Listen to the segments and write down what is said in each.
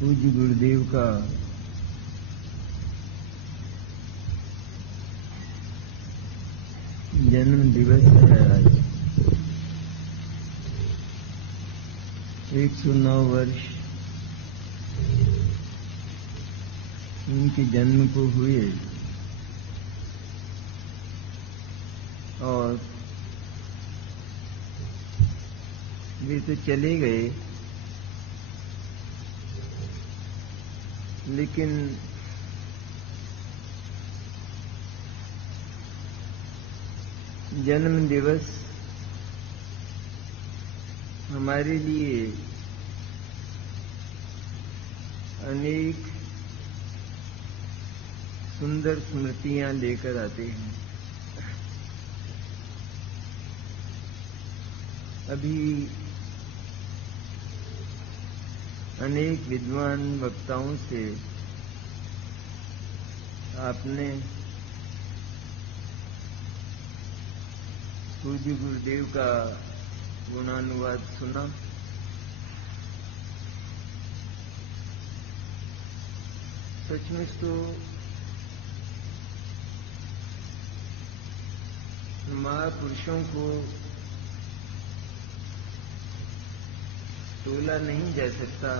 पूज्य गुरुदेव का जन्म दिवस है आज। 109 वर्ष उनके जन्म को हुए और वे तो चले गए, लेकिन जन्म दिवस हमारे लिए अनेक सुंदर स्मृतियां लेकर आते हैं। अभी अनेक विद्वान वक्ताओं से आपने पूज्य गुरुदेव का गुणानुवाद सुना। सचमुच तो महापुरुषों को तोला नहीं जा सकता,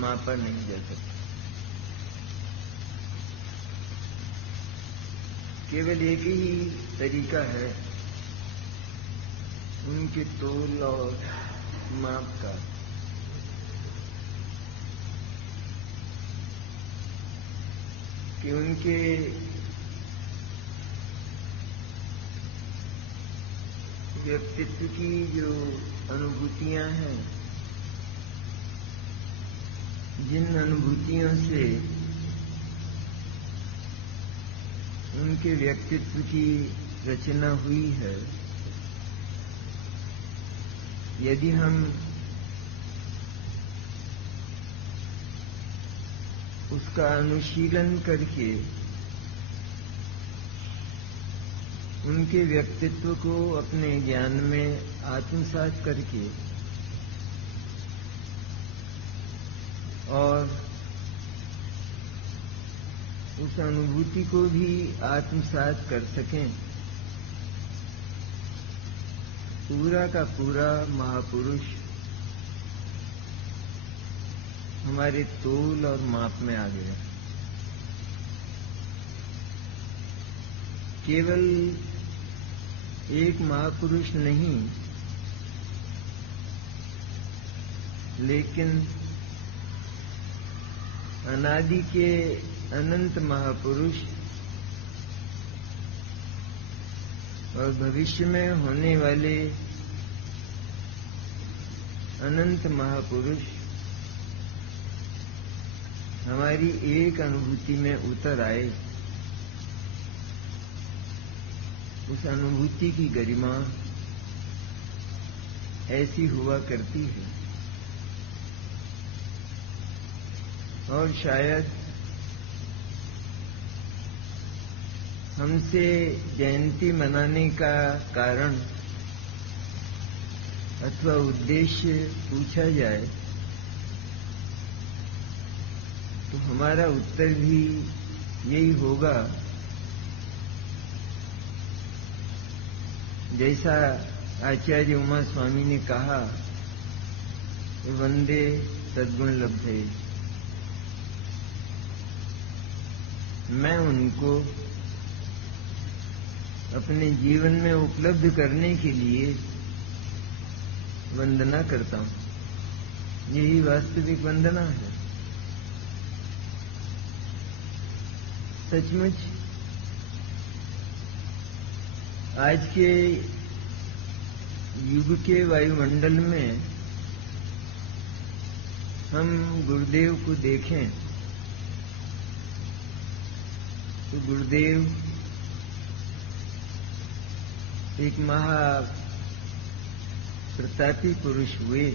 मापा नहीं जा सकता। केवल एक ही तरीका है उनके तोल और माप का, कि उनके व्यक्तित्व की जो अनुभूतियां हैं, जिन अनुभूतियों से उनके व्यक्तित्व की रचना हुई है, यदि हम उसका अनुशीलन करके उनके व्यक्तित्व को अपने ज्ञान में आत्मसात करके और उस अनुभूति को भी आत्मसात कर सकें, पूरा का पूरा महापुरुष हमारे तोल और माप में आ गया। केवल एक महापुरुष नहीं, लेकिन अनादि के अनंत महापुरुष और भविष्य में होने वाले अनंत महापुरुष हमारी एक अनुभूति में उतर आए। उस अनुभूति की गरिमा ऐसी हुआ करती है, और शायद हमसे जयंती मनाने का कारण अथवा उद्देश्य पूछा जाए तो हमारा उत्तर भी यही होगा, जैसा आचार्य उमा स्वामी ने कहा, वंदे सद्गुण लब्धे। मैं उनको अपने जीवन में उपलब्ध करने के लिए वंदना करता हूं। यही वास्तविक वंदना है। सचमुच आज के युग के वायुमंडल में हम गुरुदेव को देखें तो गुरुदेव एक महा प्रतापी पुरुष हुए।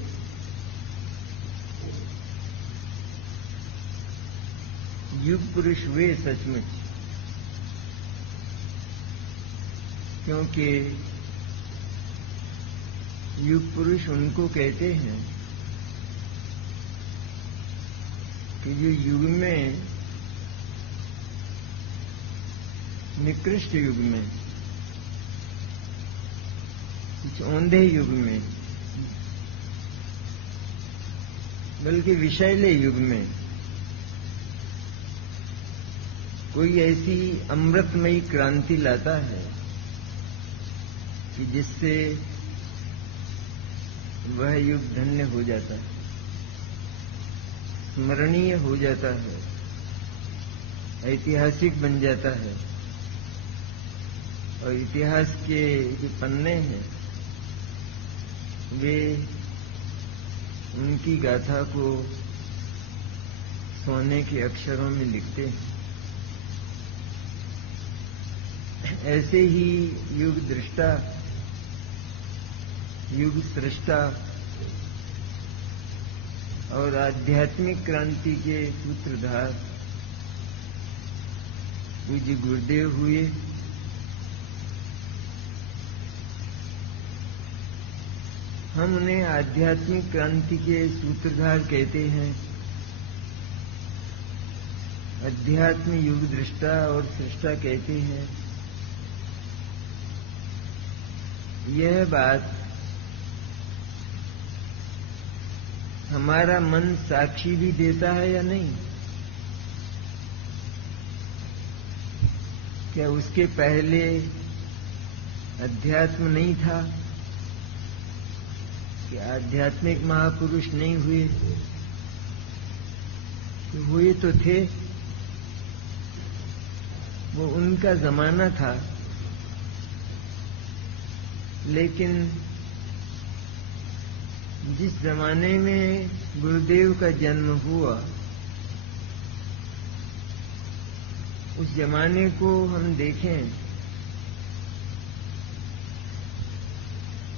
युग पुरुष हुए सचमुच, क्योंकि युग पुरुष उनको कहते हैं कि जो युग में, निकृष्ट युग में, कुछ औंधे युग में, बल्कि विषैले युग में कोई ऐसी अमृतमयी क्रांति लाता है कि जिससे वह युग धन्य हो जाता है, स्मरणीय हो जाता है, ऐतिहासिक बन जाता है। और इतिहास के जो पन्ने हैं वे उनकी गाथा को सोने के अक्षरों में लिखते हैं। ऐसे ही युग दृष्टा, युग सृष्टा और आध्यात्मिक क्रांति के सूत्रधार पूज्य गुरुदेव हुए। हम उन्हें आध्यात्मिक क्रांति के सूत्रधार कहते हैं, अध्यात्म युग दृष्टा और सृष्टा कहते हैं। यह बात हमारा मन साक्षी भी देता है या नहीं? क्या उसके पहले अध्यात्म नहीं था? क्या आध्यात्मिक महापुरुष नहीं हुए? हुए तो थे, वो उनका जमाना था, लेकिन जिस जमाने में गुरुदेव का जन्म हुआ, उस जमाने को हम देखें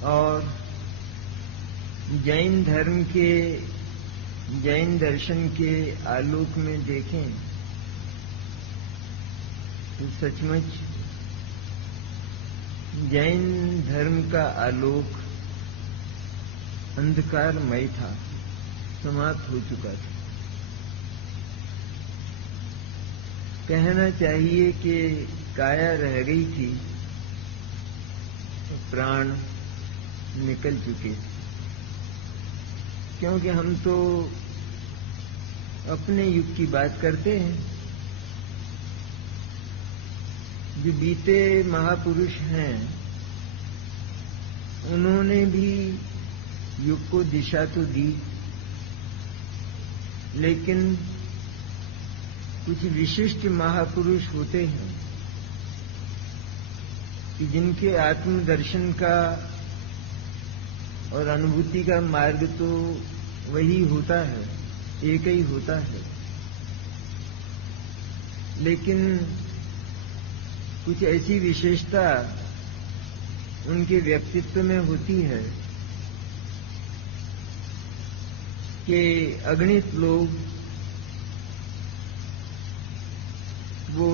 और जैन धर्म के, जैन दर्शन के आलोक में देखें तो सचमुच जैन धर्म का आलोक अंधकारमय था, समाप्त हो चुका था। कहना चाहिए कि काया रह गई थी, प्राण निकल चुके थे। क्योंकि हम तो अपने युग की बात करते हैं। जो बीते महापुरुष हैं उन्होंने भी युग को दिशा तो दी, लेकिन कुछ विशिष्ट महापुरुष होते हैं कि जिनके आत्मदर्शन का और अनुभूति का मार्ग तो वही होता है, एक ही होता है, लेकिन कुछ ऐसी विशेषता उनके व्यक्तित्व में होती है कि अगणित लोग वो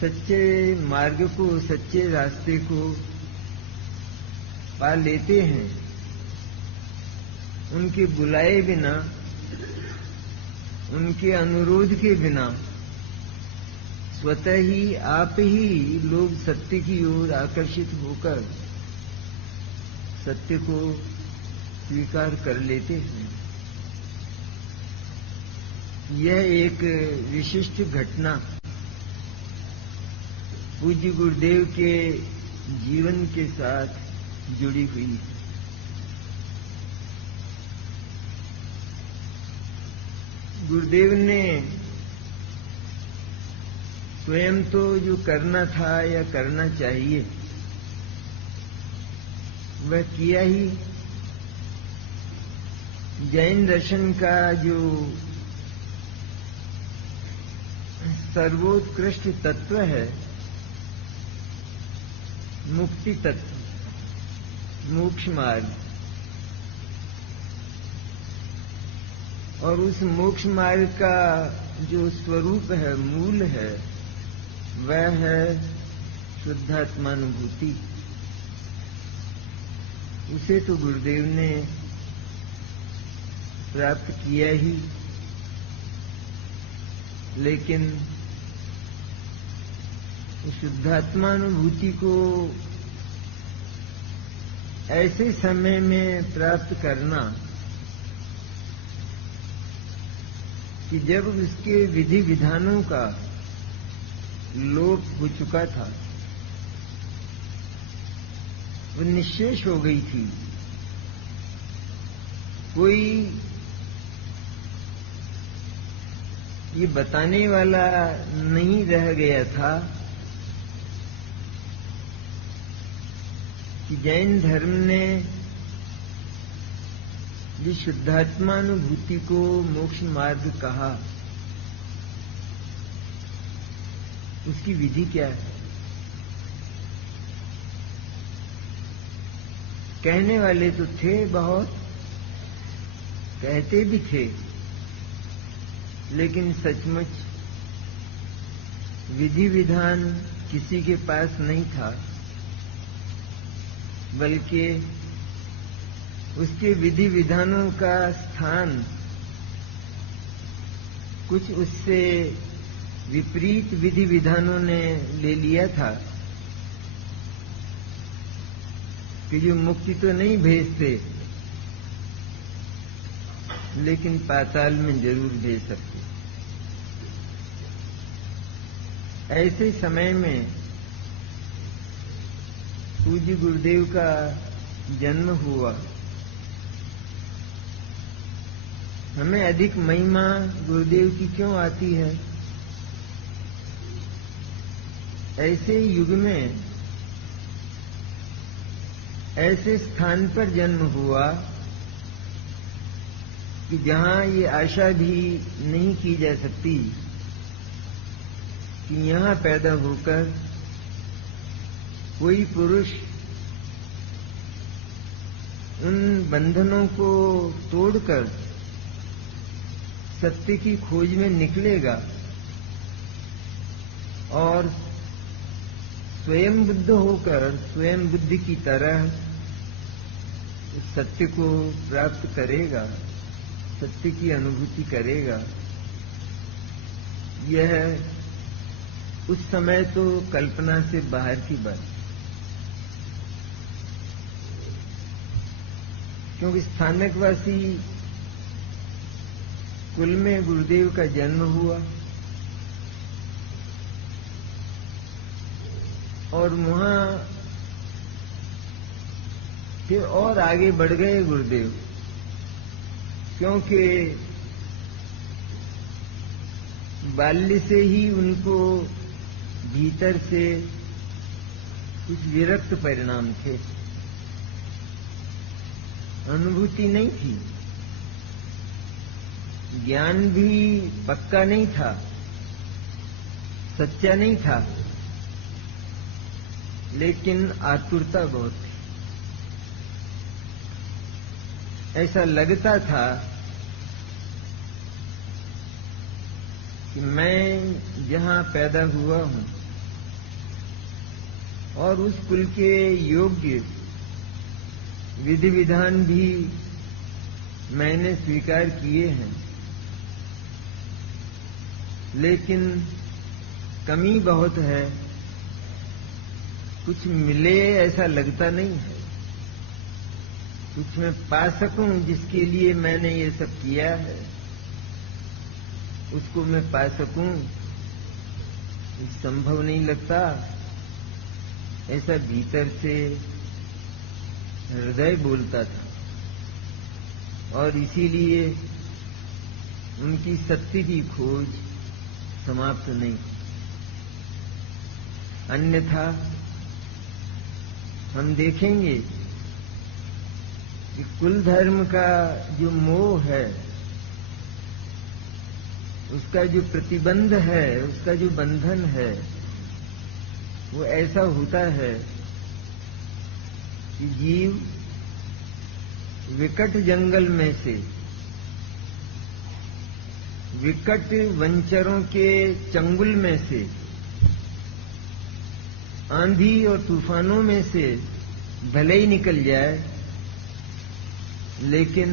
सच्चे मार्ग को, सच्चे रास्ते को पा लेते हैं, उनके बुलाए बिना, उनके अनुरोध के बिना स्वतः ही आप ही लोग सत्य की ओर आकर्षित होकर सत्य को स्वीकार कर लेते हैं। यह एक विशिष्ट घटना पूज्य गुरुदेव के जीवन के साथ जुड़ी हुई है। गुरुदेव ने स्वयं तो जो करना था या करना चाहिए वह किया ही। जैन दर्शन का जो सर्वोत्कृष्ट तत्व है, मुक्ति तत्व, मोक्ष मार्ग, और उस मोक्ष मार्ग का जो स्वरूप है, मूल है, वह है शुद्धात्मानुभूति। उसे तो गुरुदेव ने प्राप्त किया ही, लेकिन शुद्धात्मानुभूति को ऐसे समय में प्राप्त करना कि जब उसके विधि विधानों का लोप हो चुका था, वो निश्शेष हो गई थी, कोई ये बताने वाला नहीं रह गया था कि जैन धर्म ने जो शुद्धात्मानुभूति को मोक्ष मार्ग कहा, उसकी विधि क्या है। कहने वाले तो थे बहुत, कहते भी थे, लेकिन सचमुच विधि विधान किसी के पास नहीं था, बल्कि उसके विधि विधानों का स्थान कुछ उससे विपरीत विधि विधानों ने ले लिया था कि जो मुक्ति तो नहीं भेजते, लेकिन पाताल में जरूर भेज सकते। ऐसे समय में पूज्य गुरुदेव का जन्म हुआ। हमें अधिक महिमा गुरुदेव की क्यों आती है? ऐसे युग में ऐसे स्थान पर जन्म हुआ कि जहां ये आशा भी नहीं की जा सकती कि यहां पैदा होकर कोई पुरुष उन बंधनों को तोड़कर सत्य की खोज में निकलेगा और स्वयं बुद्ध होकर स्वयं बुद्ध की तरह सत्य को प्राप्त करेगा, सत्य की अनुभूति करेगा। यह उस समय तो कल्पना से बाहर की बात, क्योंकि स्थानकवासी कुल में गुरुदेव का जन्म हुआ और वहां फिर और आगे बढ़ गए गुरुदेव, क्योंकि बाल्य से ही उनको भीतर से कुछ विरक्त परिणाम थे, अनुभूति नहीं थी, ज्ञान भी पक्का नहीं था, सच्चा नहीं था, लेकिन आतुरता बहुत थी। ऐसा लगता था कि मैं जहां पैदा हुआ हूं और उस कुल के योग्य विधि विधान भी मैंने स्वीकार किए हैं, लेकिन कमी बहुत है, कुछ मिले ऐसा लगता नहीं है, कुछ मैं पा सकूं जिसके लिए मैंने ये सब किया है, उसको मैं पा सकूं, संभव नहीं लगता। ऐसा भीतर से हृदय बोलता था और इसीलिए उनकी सत्य की खोज समाप्त नहीं। अन्यथा हम देखेंगे कि कुल धर्म का जो मोह है, उसका जो प्रतिबंध है, उसका जो बंधन है, वो ऐसा होता है कि जीव विकट जंगल में से, विकट वंचरों के चंगुल में से, आंधी और तूफानों में से भले ही निकल जाए, लेकिन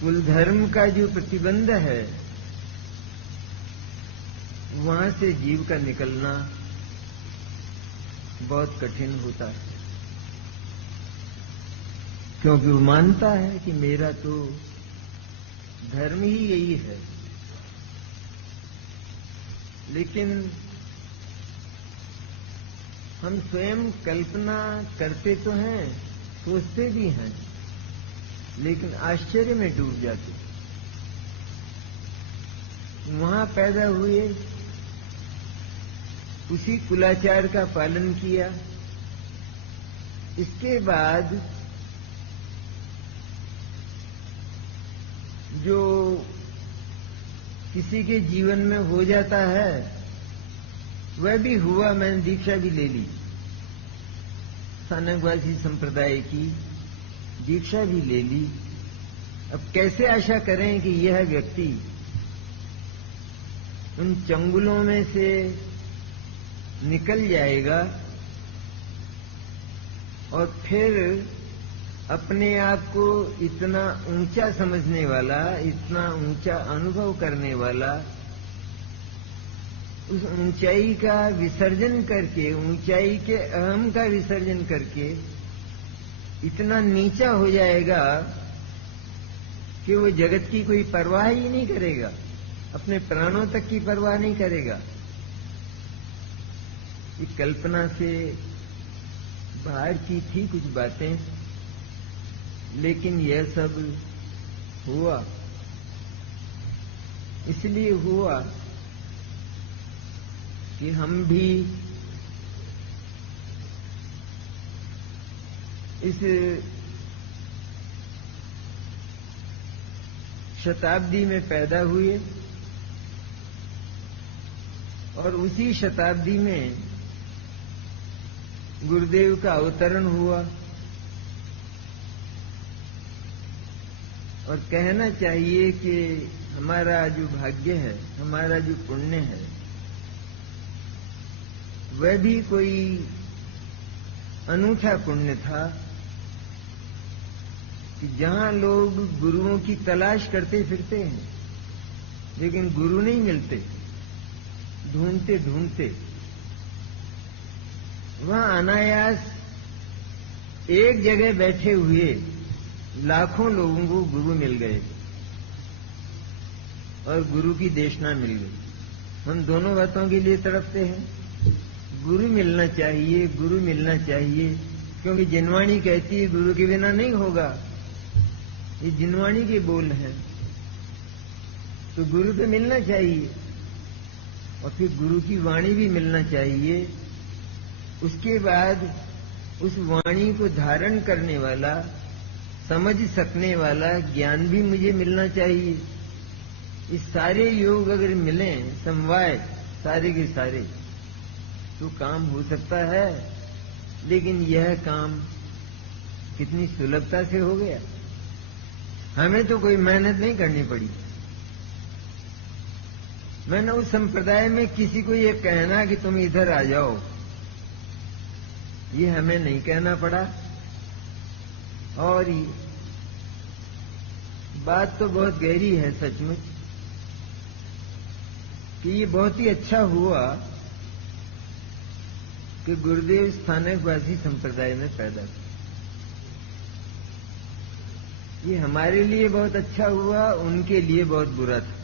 कुल धर्म का जो प्रतिबंध है, वहां से जीव का निकलना बहुत कठिन होता है, क्योंकि वो मानता है कि मेरा तो धर्म ही यही है। लेकिन हम स्वयं कल्पना करते तो हैं, सोचते भी हैं, लेकिन आश्चर्य में डूब जाते। वहां पैदा हुए, उसी कुलाचार का पालन किया, इसके बाद जो किसी के जीवन में हो जाता है वह भी हुआ। मैंने दीक्षा भी ले ली, स्थानकवासी संप्रदाय की दीक्षा भी ले ली। अब कैसे आशा करें कि यह व्यक्ति उन चंगुलों में से निकल जाएगा और फिर अपने आप को इतना ऊंचा समझने वाला, इतना ऊंचा अनुभव करने वाला, उस ऊंचाई का विसर्जन करके, ऊंचाई के अहम का विसर्जन करके इतना नीचा हो जाएगा कि वो जगत की कोई परवाह ही नहीं करेगा, अपने प्राणों तक की परवाह नहीं करेगा। ये कल्पना से बाहर की थी कुछ बातें, लेकिन यह सब हुआ। इसलिए हुआ कि हम भी इस शताब्दी में पैदा हुए और उसी शताब्दी में गुरुदेव का अवतरण हुआ। और कहना चाहिए कि हमारा जो भाग्य है, हमारा जो पुण्य है, वह भी कोई अनूठा पुण्य था कि जहां लोग गुरुओं की तलाश करते फिरते हैं, लेकिन गुरु नहीं मिलते, ढूंढते ढूंढते वहां अनायास एक जगह बैठे हुए लाखों लोगों को गुरु मिल गए और गुरु की देशना मिल गई। हम दोनों बातों के लिए तड़पते हैं, गुरु मिलना चाहिए, गुरु मिलना चाहिए, क्योंकि जिनवाणी कहती है गुरु के बिना नहीं होगा। ये जिनवाणी के बोल हैं, तो गुरु तो मिलना चाहिए और फिर गुरु की वाणी भी मिलना चाहिए। उसके बाद उस वाणी को धारण करने वाला, समझ सकने वाला ज्ञान भी मुझे मिलना चाहिए। ये सारे योग अगर मिलें, समवाय सारे के सारे, तो काम हो सकता है। लेकिन यह काम कितनी सुलभता से हो गया, हमें तो कोई मेहनत नहीं करनी पड़ी। मैंने उस संप्रदाय में किसी को यह कहना कि तुम इधर आ जाओ, ये हमें नहीं कहना पड़ा। और बात तो बहुत गहरी है सचमुच, कि ये बहुत ही अच्छा हुआ कि गुरुदेव स्थानकवासी संप्रदाय में पैदा हुए। ये हमारे लिए बहुत अच्छा हुआ, उनके लिए बहुत बुरा था।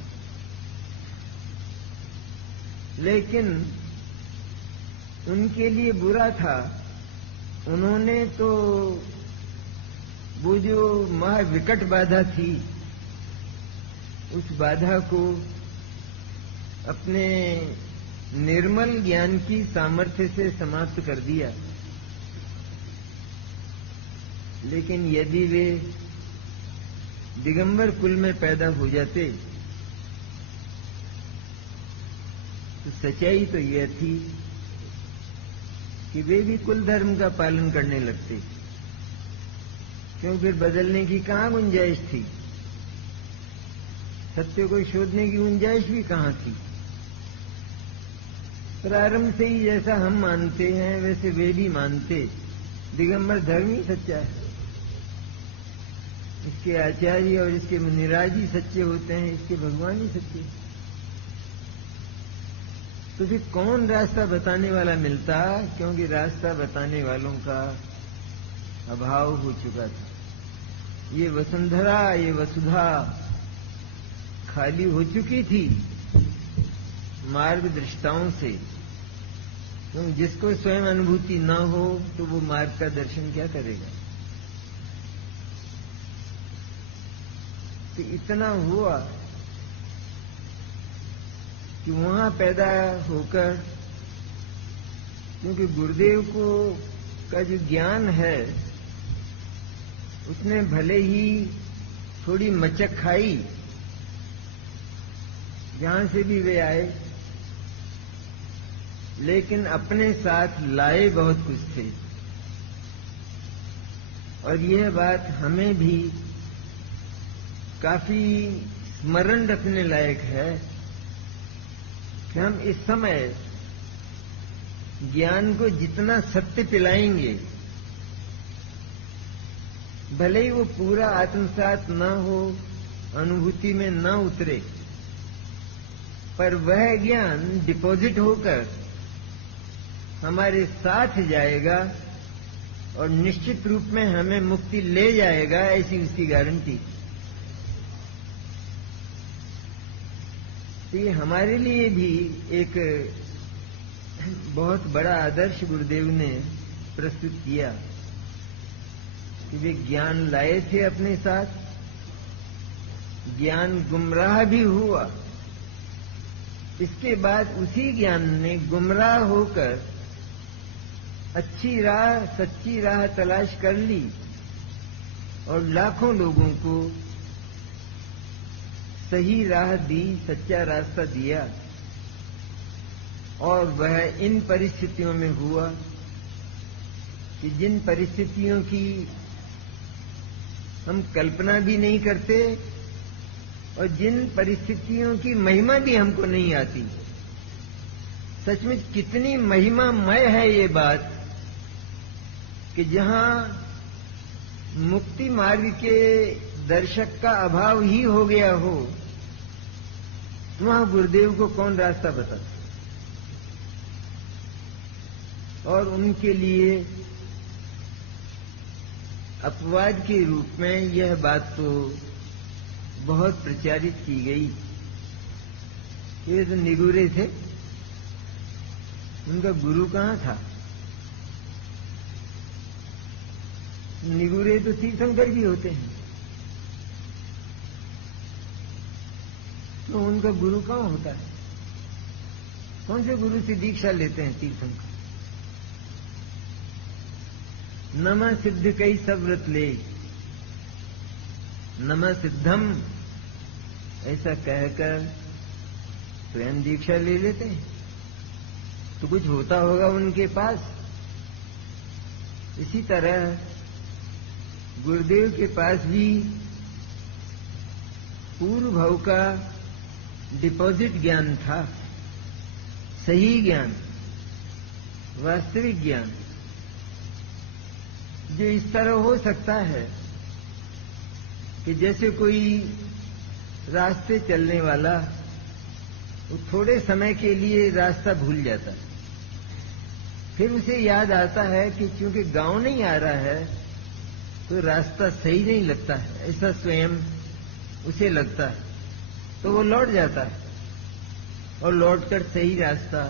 लेकिन उनके लिए बुरा था, उन्होंने तो वो जो महाविकट बाधा थी, उस बाधा को अपने निर्मल ज्ञान की सामर्थ्य से समाप्त कर दिया। लेकिन यदि वे दिगंबर कुल में पैदा हो जाते तो सच्चाई तो यह थी कि वे भी कुल धर्म का पालन करने लगते, क्यों फिर बदलने की कहां गुंजाइश थी, सत्य को शोधने की गुंजाइश भी कहां थी। प्रारंभ से ही जैसा हम मानते हैं वैसे वे भी मानते, दिगंबर धर्म ही सच्चा है, इसके आचार्य और इसके मुनिराज ही सच्चे होते हैं, इसके भगवान ही सच्चे। तो फिर कौन रास्ता बताने वाला मिलता, क्योंकि रास्ता बताने वालों का अभाव हो चुका था। ये वसुंधरा, ये वसुधा खाली हो चुकी थी मार्गदृष्टाओं से। तो जिसको स्वयं अनुभूति न हो तो वो मार्ग का दर्शन क्या करेगा। तो इतना हुआ कि वहां पैदा होकर, क्योंकि गुरुदेव को का जो ज्ञान है उसने भले ही थोड़ी मचक खाई, जहां से भी वे आए, लेकिन अपने साथ लाए बहुत कुछ थे। और यह बात हमें भी काफी स्मरण रखने लायक है कि हम इस समय ज्ञान को जितना सत्य पिलाएंगे, भले ही वो पूरा आत्मसात न हो, अनुभूति में न उतरे, पर वह ज्ञान डिपॉजिट होकर हमारे साथ जाएगा और निश्चित रूप में हमें मुक्ति ले जाएगा, ऐसी उसकी गारंटी। तो ये हमारे लिए भी एक बहुत बड़ा आदर्श गुरुदेव ने प्रस्तुत किया कि वे ज्ञान लाए थे अपने साथ, ज्ञान गुमराह भी हुआ, इसके बाद उसी ज्ञान ने गुमराह होकर अच्छी राह, सच्ची राह तलाश कर ली और लाखों लोगों को सही राह दी, सच्चा रास्ता दिया। और वह इन परिस्थितियों में हुआ कि जिन परिस्थितियों की हम कल्पना भी नहीं करते और जिन परिस्थितियों की महिमा भी हमको नहीं आती। सचमुच कितनी महिमामय है ये बात कि जहां मुक्ति मार्ग के दर्शक का अभाव ही हो गया हो, तो वहां गुरुदेव को कौन रास्ता बताता। और उनके लिए अपवाद के रूप में यह बात तो बहुत प्रचारित की गई। ये तो निगुरे थे, उनका गुरु कहां था। निगुरे तो तीर्थंकर भी होते हैं, तो उनका गुरु कहां होता है। कौन से गुरु से दीक्षा लेते हैं तीर्थंकर। नमः सिद्ध कई सब व्रत ले, नमः सिद्धम ऐसा कहकर स्वयं दीक्षा ले लेते हैं। तो कुछ होता होगा उनके पास। इसी तरह गुरुदेव के पास भी पूर्व भाव का डिपॉजिट ज्ञान था, सही ज्ञान, वास्तविक ज्ञान, जो इस तरह हो सकता है कि जैसे कोई रास्ते चलने वाला वो थोड़े समय के लिए रास्ता भूल जाता है, फिर उसे याद आता है कि क्योंकि गांव नहीं आ रहा है तो रास्ता सही नहीं लगता है, ऐसा स्वयं उसे लगता है, तो वो लौट जाता है और लौटकर सही रास्ता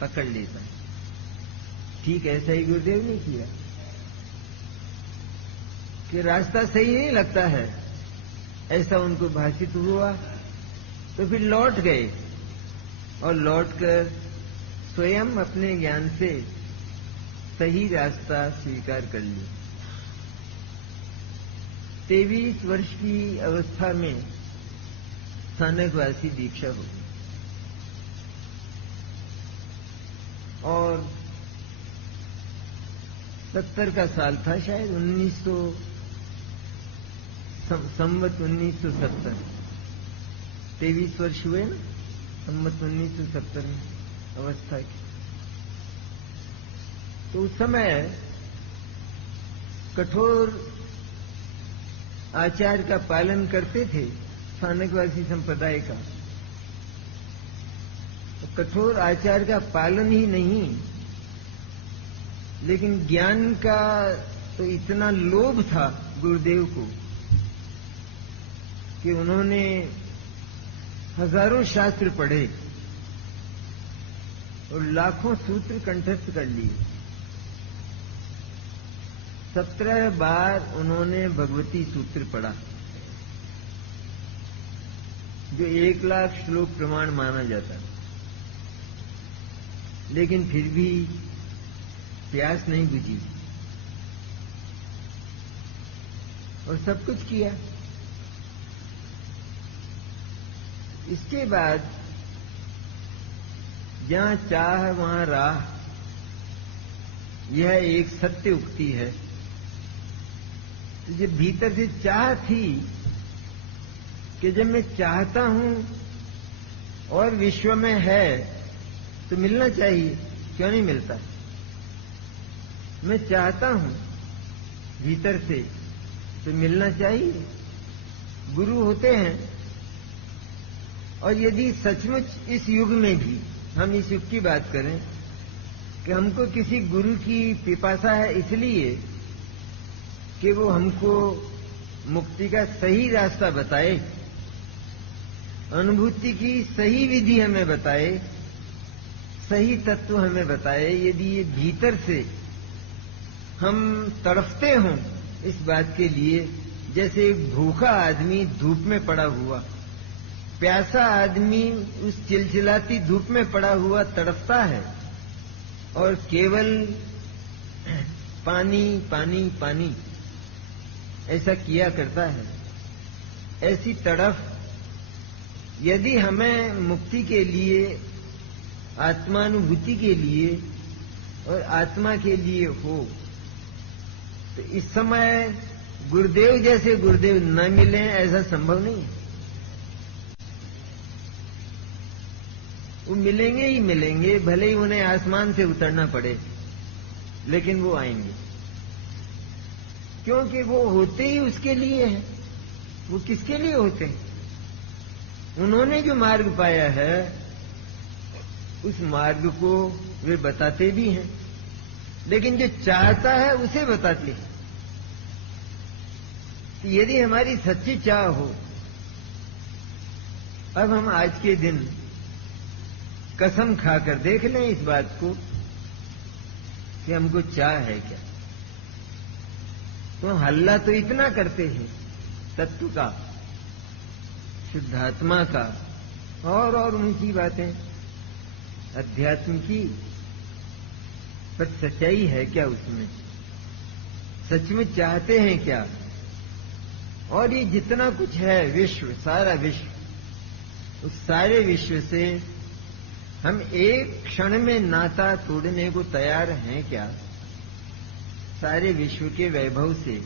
पकड़ लेता है। ठीक ऐसा ही गुरुदेव ने किया कि रास्ता सही नहीं लगता है, ऐसा उनको भाषित हुआ, तो फिर लौट गए और लौटकर स्वयं अपने ज्ञान से सही रास्ता स्वीकार कर लिया। 23 वर्ष की अवस्था में स्थानकवासी दीक्षा हो गई और 70 का साल था शायद, 1900 संवत 1970, 23 वर्ष हुए ना संवत 1970 में अवस्था की। तो उस समय कठोर आचार का पालन करते थे स्थानकवासी संप्रदाय का। तो कठोर आचार का पालन ही नहीं, लेकिन ज्ञान का तो इतना लोभ था गुरुदेव को कि उन्होंने हजारों शास्त्र पढ़े और लाखों सूत्र कंठस्थ कर लिए। 17 बार उन्होंने भगवती सूत्र पढ़ा, जो 1 लाख श्लोक प्रमाण माना जाता, लेकिन फिर भी प्यास नहीं बुझी और सब कुछ किया। इसके बाद जहां चाह वहां राह, यह एक सत्य उक्ति है। जब भीतर से चाह थी कि जब मैं चाहता हूं और विश्व में है तो मिलना चाहिए, क्यों नहीं मिलता? मैं चाहता हूं भीतर से तो मिलना चाहिए। गुरु होते हैं, और यदि सचमुच इस युग में भी हम इस युग की बात करें कि हमको किसी गुरु की पिपासा है, इसलिए कि वो हमको मुक्ति का सही रास्ता बताए, अनुभूति की सही विधि हमें बताए, सही तत्व हमें बताए। यदि ये भीतर से हम तड़पते हों इस बात के लिए, जैसे एक भूखा आदमी धूप में पड़ा हुआ, प्यासा आदमी उस चिलचिलाती धूप में पड़ा हुआ तड़पता है और केवल पानी पानी पानी ऐसा किया करता है। ऐसी तड़फ यदि हमें मुक्ति के लिए, आत्मानुभूति के लिए और आत्मा के लिए हो, तो इस समय गुरुदेव जैसे गुरुदेव न मिले ऐसा संभव नहीं है। वो मिलेंगे ही मिलेंगे, भले ही उन्हें आसमान से उतरना पड़े, लेकिन वो आएंगे, क्योंकि वो होते ही उसके लिए हैं। वो किसके लिए होते हैं? उन्होंने जो मार्ग पाया है उस मार्ग को वे बताते भी हैं, लेकिन जो चाहता है उसे बताते हैं। तो यदि हमारी सच्ची चाह हो, अब हम आज के दिन कसम खाकर देख लें इस बात को कि हमको चाह है क्या। तो हल्ला तो इतना करते हैं तत्व का, शुद्धात्मा का, और ऊंची बातें अध्यात्म की, पर सच्चाई है क्या उसमें? सच में चाहते हैं क्या? और ये जितना कुछ है विश्व, सारा विश्व, उस सारे विश्व से हम एक क्षण में नाता तोड़ने को तैयार हैं क्या? सारे विश्व के वैभव से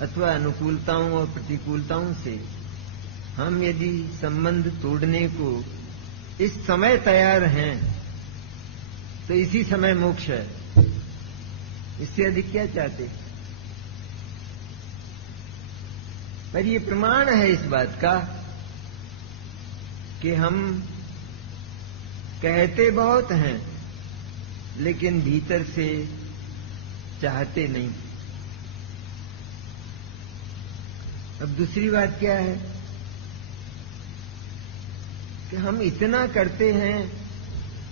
अथवा अनुकूलताओं और प्रतिकूलताओं से हम यदि संबंध तोड़ने को इस समय तैयार हैं, तो इसी समय मोक्ष है। इससे अधिक क्या चाहते? पर ये प्रमाण है इस बात का कि हम कहते बहुत हैं, लेकिन भीतर से चाहते नहीं। अब दूसरी बात क्या है कि हम इतना करते हैं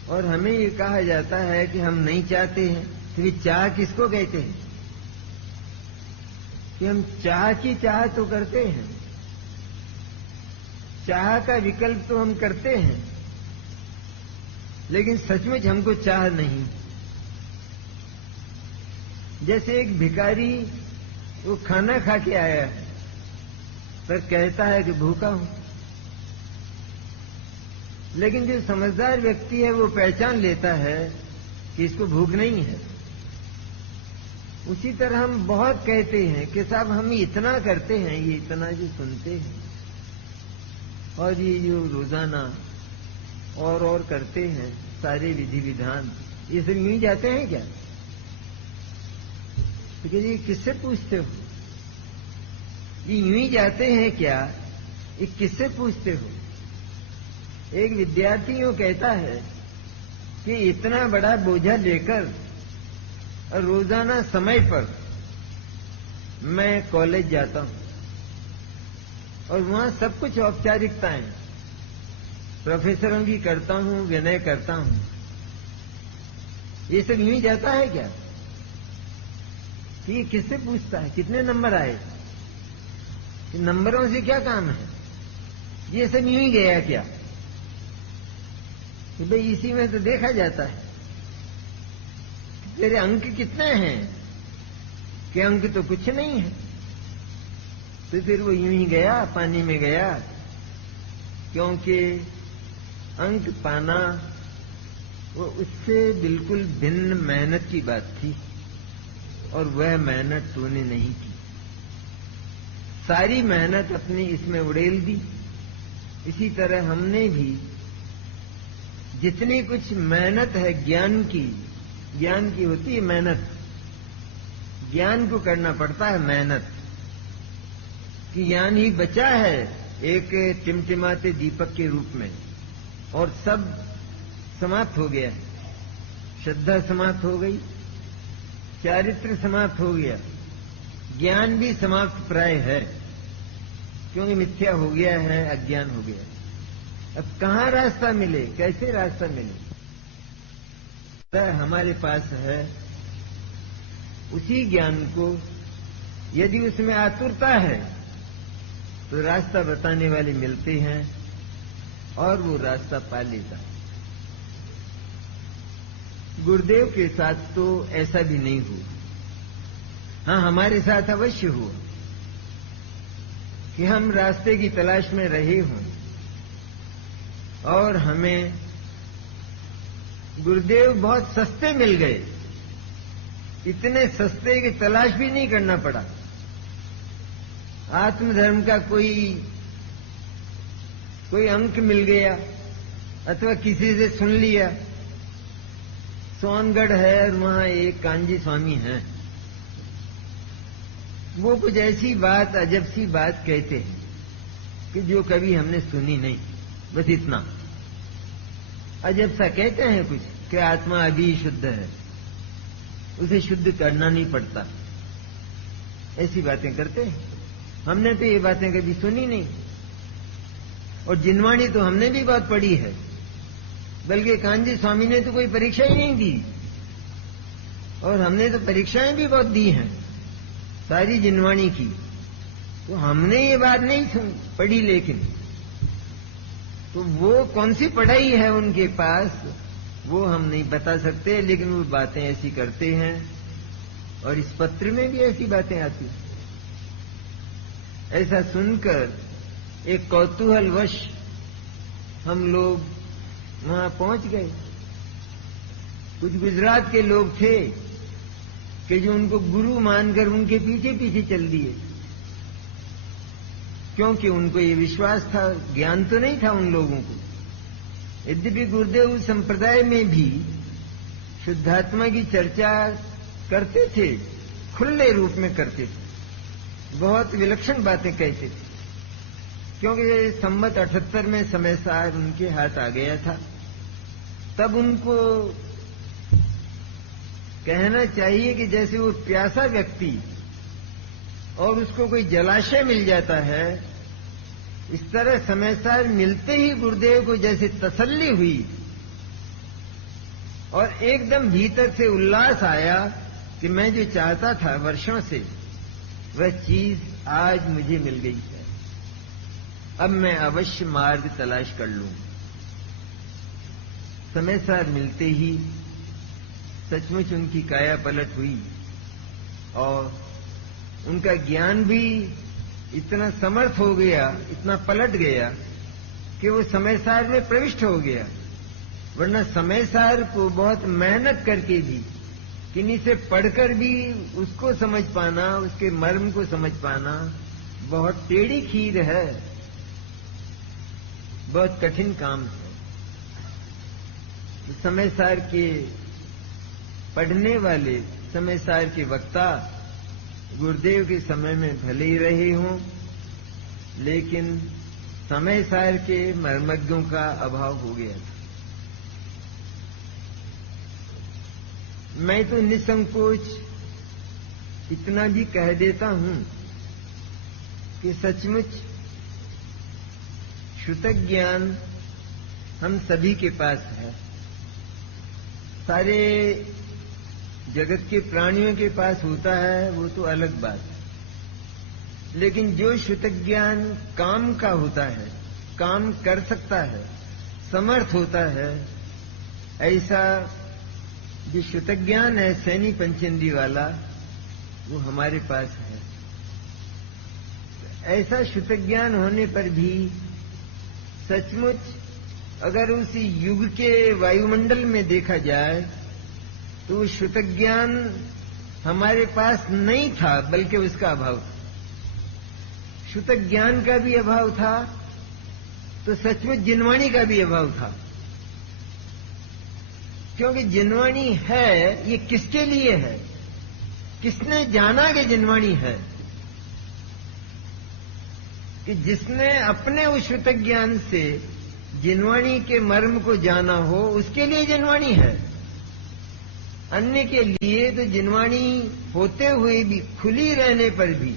और हमें ये कहा जाता है कि हम नहीं चाहते हैं। तो ये चाह किसको कहते हैं? कि हम चाह की चाह तो करते हैं, चाह का विकल्प तो हम करते हैं, लेकिन सचमुच हमको चाह नहीं। जैसे एक भिखारी वो खाना खा के आया पर कहता है कि भूखा हूं, लेकिन जो समझदार व्यक्ति है वो पहचान लेता है कि इसको भूख नहीं है। उसी तरह हम बहुत कहते हैं कि साहब हम इतना करते हैं, ये इतना जो सुनते हैं और ये जो रोजाना और करते हैं सारे विधि विधान, ये सब यूं ही जाते हैं क्या? तो ये किससे पूछते हो? ये यूं ही जाते हैं क्या? ये किससे पूछते हो? एक विद्यार्थी यूं कहता है कि इतना बड़ा बोझा लेकर और रोजाना समय पर मैं कॉलेज जाता हूं और वहां सब कुछ औपचारिकताएं प्रोफेसरों की करता हूं, विनय करता हूं। ये सब यूं ही जाता है क्या? कि ये किससे पूछता है कितने नंबर आए? कि नंबरों से क्या काम है? ये सब यूं ही गया क्या? कि भाई इसी में तो देखा जाता है तेरे अंक कितने हैं, कि अंक तो कुछ नहीं है। तो फिर वो यूं ही गया, पानी में गया, क्योंकि अंक पाना वो उससे बिल्कुल भिन्न मेहनत की बात थी और वह मेहनत तूने नहीं की। सारी मेहनत अपनी इसमें उड़ेल दी। इसी तरह हमने भी जितनी कुछ मेहनत है ज्ञान की होती है मेहनत, ज्ञान को करना पड़ता है मेहनत, कि ज्ञान ही बचा है एक टिमटिमाते दीपक के रूप में, और सब समाप्त हो गया। श्रद्धा समाप्त हो गई, चारित्र समाप्त हो गया, ज्ञान भी समाप्त प्राय है, क्योंकि मिथ्या हो गया है, अज्ञान हो गया। अब कहां रास्ता मिले, कैसे रास्ता मिले? हमारे पास है उसी ज्ञान को, यदि उसमें आतुरता है तो रास्ता बताने वाले मिलते हैं और वो रास्ता पा लेता है। गुरुदेव के साथ तो ऐसा भी नहीं हुआ। हाँ, हमारे साथ अवश्य हुआ कि हम रास्ते की तलाश में रहे हों और हमें गुरुदेव बहुत सस्ते मिल गए, इतने सस्ते की तलाश भी नहीं करना पड़ा। आत्मधर्म का कोई अंक मिल गया अथवा किसी से सुन लिया, सोनगढ़ है और वहां एक कांजी स्वामी हैं, वो कुछ ऐसी बात, अजब सी बात कहते हैं कि जो कभी हमने सुनी नहीं। बस इतना अजब सा कहते हैं कुछ कि आत्मा अभी शुद्ध है, उसे शुद्ध करना नहीं पड़ता, ऐसी बातें करते हैं। हमने तो ये बातें कभी सुनी नहीं, और जिनवाणी तो हमने भी बहुत पढ़ी है, बल्कि कांजी स्वामी ने तो कोई परीक्षा ही नहीं दी, और हमने तो परीक्षाएं भी बहुत दी हैं सारी जिनवाणी की। तो हमने ये बात नहीं पढ़ी, लेकिन तो वो कौन सी पढ़ाई है उनके पास वो हम नहीं बता सकते, लेकिन वो बातें ऐसी करते हैं, और इस पत्र में भी ऐसी बातें आती हैं। ऐसा सुनकर एक कौतूहलवश हम लोग वहां पहुंच गए। कुछ गुजरात के लोग थे कि जो उनको गुरु मानकर उनके पीछे पीछे चल दिए, क्योंकि उनको ये विश्वास था, ज्ञान तो नहीं था उन लोगों को। यद्यपि गुरुदेव संप्रदाय में भी शुद्धात्मा की चर्चा करते थे, खुले रूप में करते थे, बहुत विलक्षण बातें कहते थे, क्योंकि संवत 78 में समय सार उनके हाथ आ गया था। तब उनको कहना चाहिए कि जैसे वो प्यासा व्यक्ति और उसको कोई जलाशय मिल जाता है, इस तरह समय सार मिलते ही गुरुदेव को जैसे तसल्ली हुई और एकदम भीतर से उल्लास आया कि मैं जो चाहता था वर्षों से, वह चीज आज मुझे मिल गई है, अब मैं अवश्य मार्ग तलाश कर लूं। समय सार मिलते ही सचमुच उनकी काया पलट हुई और उनका ज्ञान भी इतना समर्थ हो गया, इतना पलट गया कि वो समय सार में प्रविष्ट हो गया। वरना समय सार को बहुत मेहनत करके भी, किन्हीं से पढ़कर भी उसको समझ पाना, उसके मर्म को समझ पाना बहुत टेढ़ी खीर है, बहुत कठिन काम है। तो समय सार के पढ़ने वाले, समय सार के वक्ता गुरुदेव के समय में भले ही रहे हों, लेकिन समय सार के मर्मज्ञों का अभाव हो गया था। मैं तो निसंकोच इतना भी कह देता हूं कि सचमुच श्रुतक ज्ञान हम सभी के पास है। सारे जगत के प्राणियों के पास होता है वो तो अलग बात है, लेकिन जो श्रुतक ज्ञान काम का होता है, काम कर सकता है, समर्थ होता है, ऐसा जो श्रुतक ज्ञान है सैनी पंचेंद्री वाला, वो हमारे पास है। ऐसा श्रुतक ज्ञान होने पर भी सचमुच अगर उसी युग के वायुमंडल में देखा जाए तो श्रुतक ज्ञान हमारे पास नहीं था, बल्कि उसका अभाव था। श्रुतक ज्ञान का भी अभाव था तो सचमुच जिनवाणी का भी अभाव था, क्योंकि जिनवाणी है ये किसके लिए है? किसने जाना कि जिनवाणी है? कि जिसने अपने उस श्रुतक ज्ञान से जिनवाणी के मर्म को जाना हो उसके लिए जिनवाणी है। अन्य के लिए तो जिनवाणी होते हुए भी, खुली रहने पर भी,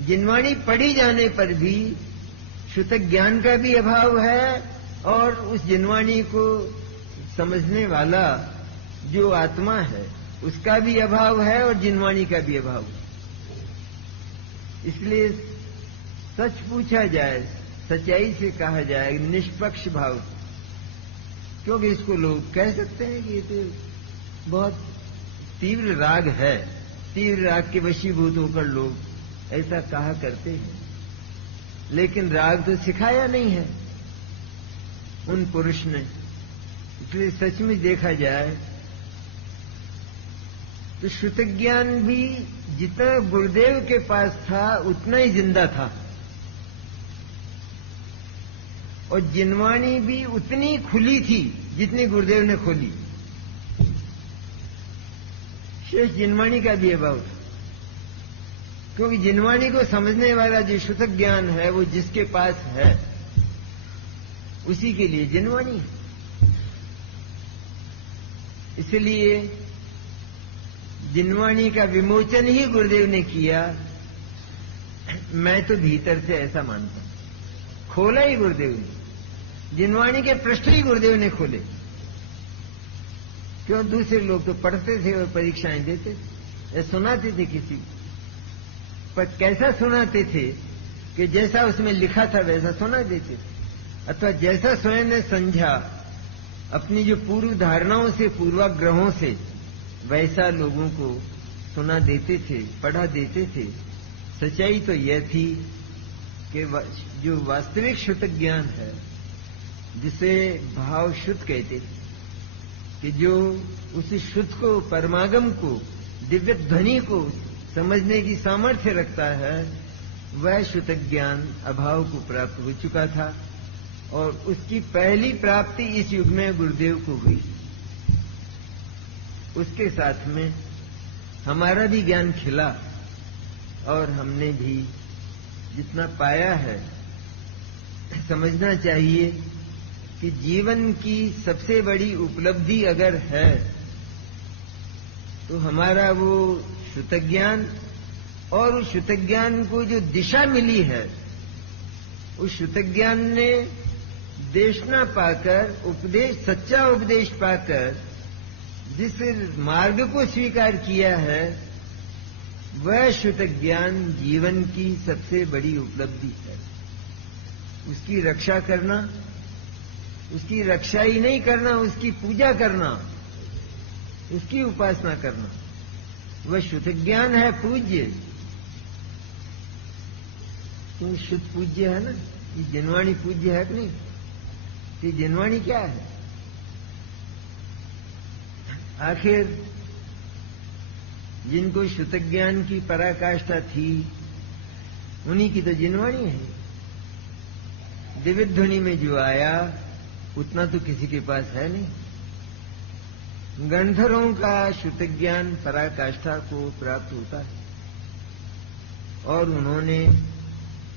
जिनवाणी पढ़ी जाने पर भी श्रुतक ज्ञान का भी अभाव है और उस जिनवाणी को समझने वाला जो आत्मा है उसका भी अभाव है और जिनवाणी का भी अभाव है। इसलिए सच पूछा जाए, सच्चाई से कहा जाए, निष्पक्ष भाव, क्योंकि इसको लोग कह सकते हैं कि ये तो बहुत तीव्र राग है, तीव्र राग के वशीभूत होकर लोग ऐसा कहा करते हैं, लेकिन राग तो सिखाया नहीं है उन पुरुष ने। इसलिए सचमुच देखा जाए तो श्रुतक ज्ञान भी जितना गुरुदेव के पास था उतना ही जिंदा था, और जिनवाणी भी उतनी खुली थी जितनी गुरुदेव ने खोली। शेष जिनवाणी का भी अभाव था, क्योंकि जिनवाणी को समझने वाला जो श्रुतक ज्ञान है वो जिसके पास है उसी के लिए जिनवाणी है। इसलिए जिनवाणी का विमोचन ही गुरुदेव ने किया। मैं तो भीतर से ऐसा मानता हूं, खोला ही गुरुदेव ने, जिनवाणी के पृष्ठ ही गुरुदेव ने खोले। क्यों? दूसरे लोग तो पढ़ते थे और परीक्षाएं देते थे या सुनाते थे किसी, पर कैसा सुनाते थे कि जैसा उसमें लिखा था वैसा सुना देते थे, अथवा जैसा स्वयं ने समझा अपनी जो पूर्व धारणाओं से, पूर्वाग्रहों से, वैसा लोगों को सुना देते थे, पढ़ा देते थे। सच्चाई तो यह थी कि जो वास्तविक श्रुतक ज्ञान है, जिसे भाव शुद्ध कहते थे, कि जो उस शुद्ध को, परमागम को, दिव्य ध्वनि को समझने की सामर्थ्य रखता है, वह श्रुतक ज्ञान अभाव को प्राप्त हो चुका था, और उसकी पहली प्राप्ति इस युग में गुरुदेव को हुई। उसके साथ में हमारा भी ज्ञान खिला और हमने भी जितना पाया है, समझना चाहिए कि जीवन की सबसे बड़ी उपलब्धि अगर है तो हमारा वो श्रुतक ज्ञान, और उस श्रुतक ज्ञान को जो दिशा मिली है, उस श्रुतक ज्ञान ने देशना पाकर, उपदेश, सच्चा उपदेश पाकर जिस मार्ग को स्वीकार किया है, वह श्रुतक ज्ञान जीवन की सबसे बड़ी उपलब्धि है। उसकी रक्षा करना, उसकी रक्षा ही नहीं करना, उसकी पूजा करना, उसकी उपासना करना, वह श्रुतक ज्ञान है पूज्य। क्योंकि शुद्ध पूज्य है ना, ये जिनवाणी पूज्य है कि नहीं? ये जिनवाणी क्या है? आखिर जिनको श्रुतक ज्ञान की पराकाष्ठा थी उन्हीं की तो जिनवाणी है। दिव्य ध्वनि में जो आया उतना तो किसी के पास है नहीं। गंधर्वों का श्रुतक ज्ञान पराकाष्ठा को प्राप्त होता है, और उन्होंने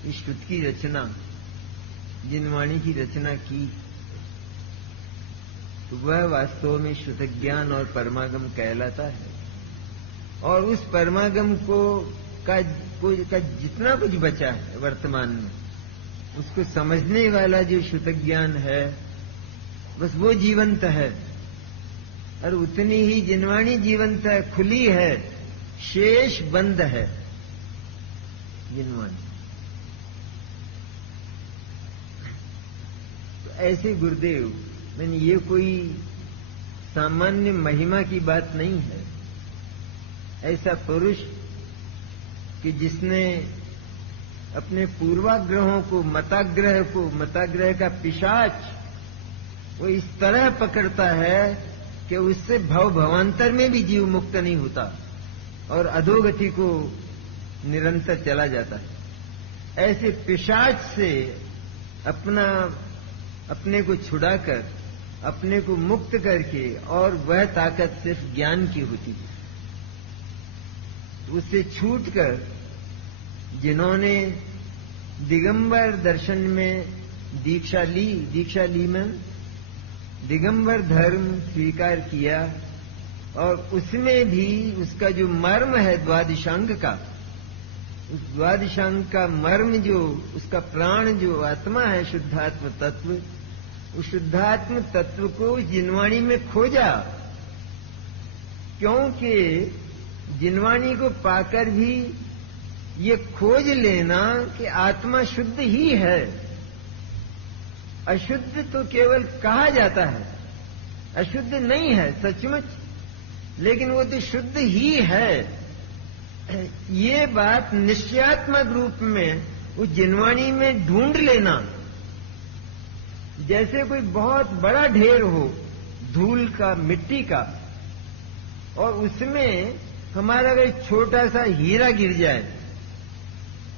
इस श्रुत की रचना, जिनवाणी की रचना की। तो वह वास्तव में शुद्ध ज्ञान और परमागम कहलाता है। और उस परमागम का जितना कुछ बचा है वर्तमान में, उसको समझने वाला जो शुद्ध ज्ञान है, बस वो जीवंत है। और उतनी ही जिनवाणी जीवंत है, खुली है, शेष बंद है जिनवाणी। तो ऐसे गुरुदेव, मैंने ये कोई सामान्य महिमा की बात नहीं है। ऐसा पुरुष कि जिसने अपने पूर्वाग्रहों को, मताग्रह का पिशाच वो इस तरह पकड़ता है कि उससे भवांतर में भी जीव मुक्त नहीं होता और अधोगति को निरंतर चला जाता है। ऐसे पिशाच से अपने को छुड़ाकर, अपने को मुक्त करके, और वह ताकत सिर्फ ज्ञान की होती है। उससे छूटकर जिन्होंने दिगंबर दर्शन में दीक्षा ली में दिगंबर धर्म स्वीकार किया, और उसमें भी उसका जो मर्म है द्वादशांग का, उस द्वादशांग का मर्म, जो उसका प्राण, जो आत्मा है शुद्धात्म तत्व, उस शुद्धात्म तत्व को जिनवाणी में खोजा। क्योंकि जिनवाणी को पाकर भी ये खोज लेना कि आत्मा शुद्ध ही है, अशुद्ध तो केवल कहा जाता है, अशुद्ध नहीं है सचमुच, लेकिन वो तो शुद्ध ही है। ये बात निश्चयात्मक रूप में उस जिनवाणी में ढूंढ लेना, जैसे कोई बहुत बड़ा ढेर हो धूल का, मिट्टी का, और उसमें हमारा अगर छोटा सा हीरा गिर जाए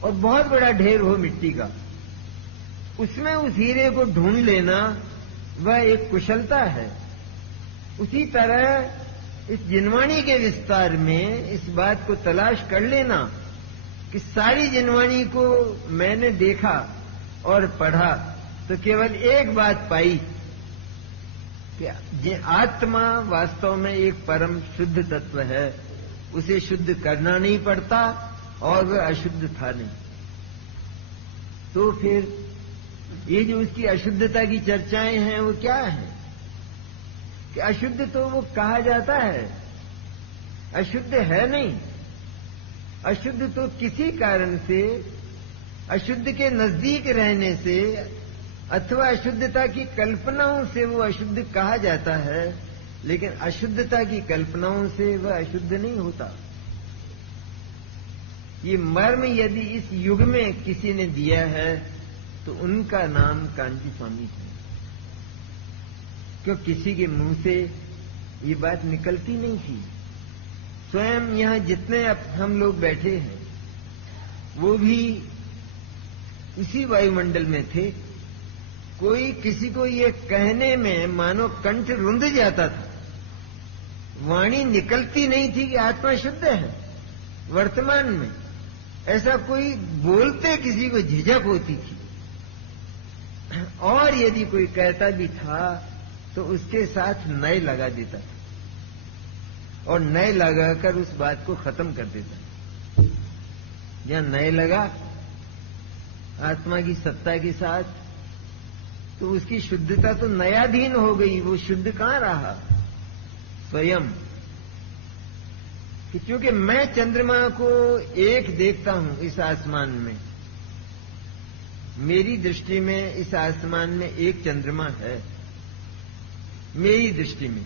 और बहुत बड़ा ढेर हो मिट्टी का, उसमें उस हीरे को ढूंढ लेना वह एक कुशलता है। उसी तरह इस जिनवाणी के विस्तार में इस बात को तलाश कर लेना कि सारी जिनवाणी को मैंने देखा और पढ़ा तो केवल एक बात पाई कि आत्मा वास्तव में एक परम शुद्ध तत्व है, उसे शुद्ध करना नहीं पड़ता और वह अशुद्ध था नहीं। तो फिर ये जो उसकी अशुद्धता की चर्चाएं हैं वो क्या है कि अशुद्ध तो वो कहा जाता है, अशुद्ध है नहीं। अशुद्ध तो किसी कारण से, अशुद्ध के नजदीक रहने से अथवा अशुद्धता की कल्पनाओं से वो अशुद्ध कहा जाता है, लेकिन अशुद्धता की कल्पनाओं से वह अशुद्ध नहीं होता। ये मर्म यदि इस युग में किसी ने दिया है तो उनका नाम कांची स्वामी है, क्यों किसी के मुंह से ये बात निकलती नहीं थी। स्वयं यहां जितने हम लोग बैठे हैं वो भी इसी वायुमंडल में थे। कोई किसी को ये कहने में मानो कंठ रुंध जाता था, वाणी निकलती नहीं थी कि आत्मा शुद्ध है। वर्तमान में ऐसा कोई बोलते किसी को झिझक होती थी, और यदि कोई कहता भी था तो उसके साथ नए लगा देता था और नए लगाकर उस बात को खत्म कर देता। जहां नए लगा आत्मा की सत्ता के साथ, तो उसकी शुद्धता तो नयाधीन हो गई, वो शुद्ध कहां रहा स्वयं। कि क्योंकि मैं चंद्रमा को एक देखता हूं इस आसमान में, मेरी दृष्टि में इस आसमान में एक चंद्रमा है, मेरी दृष्टि में।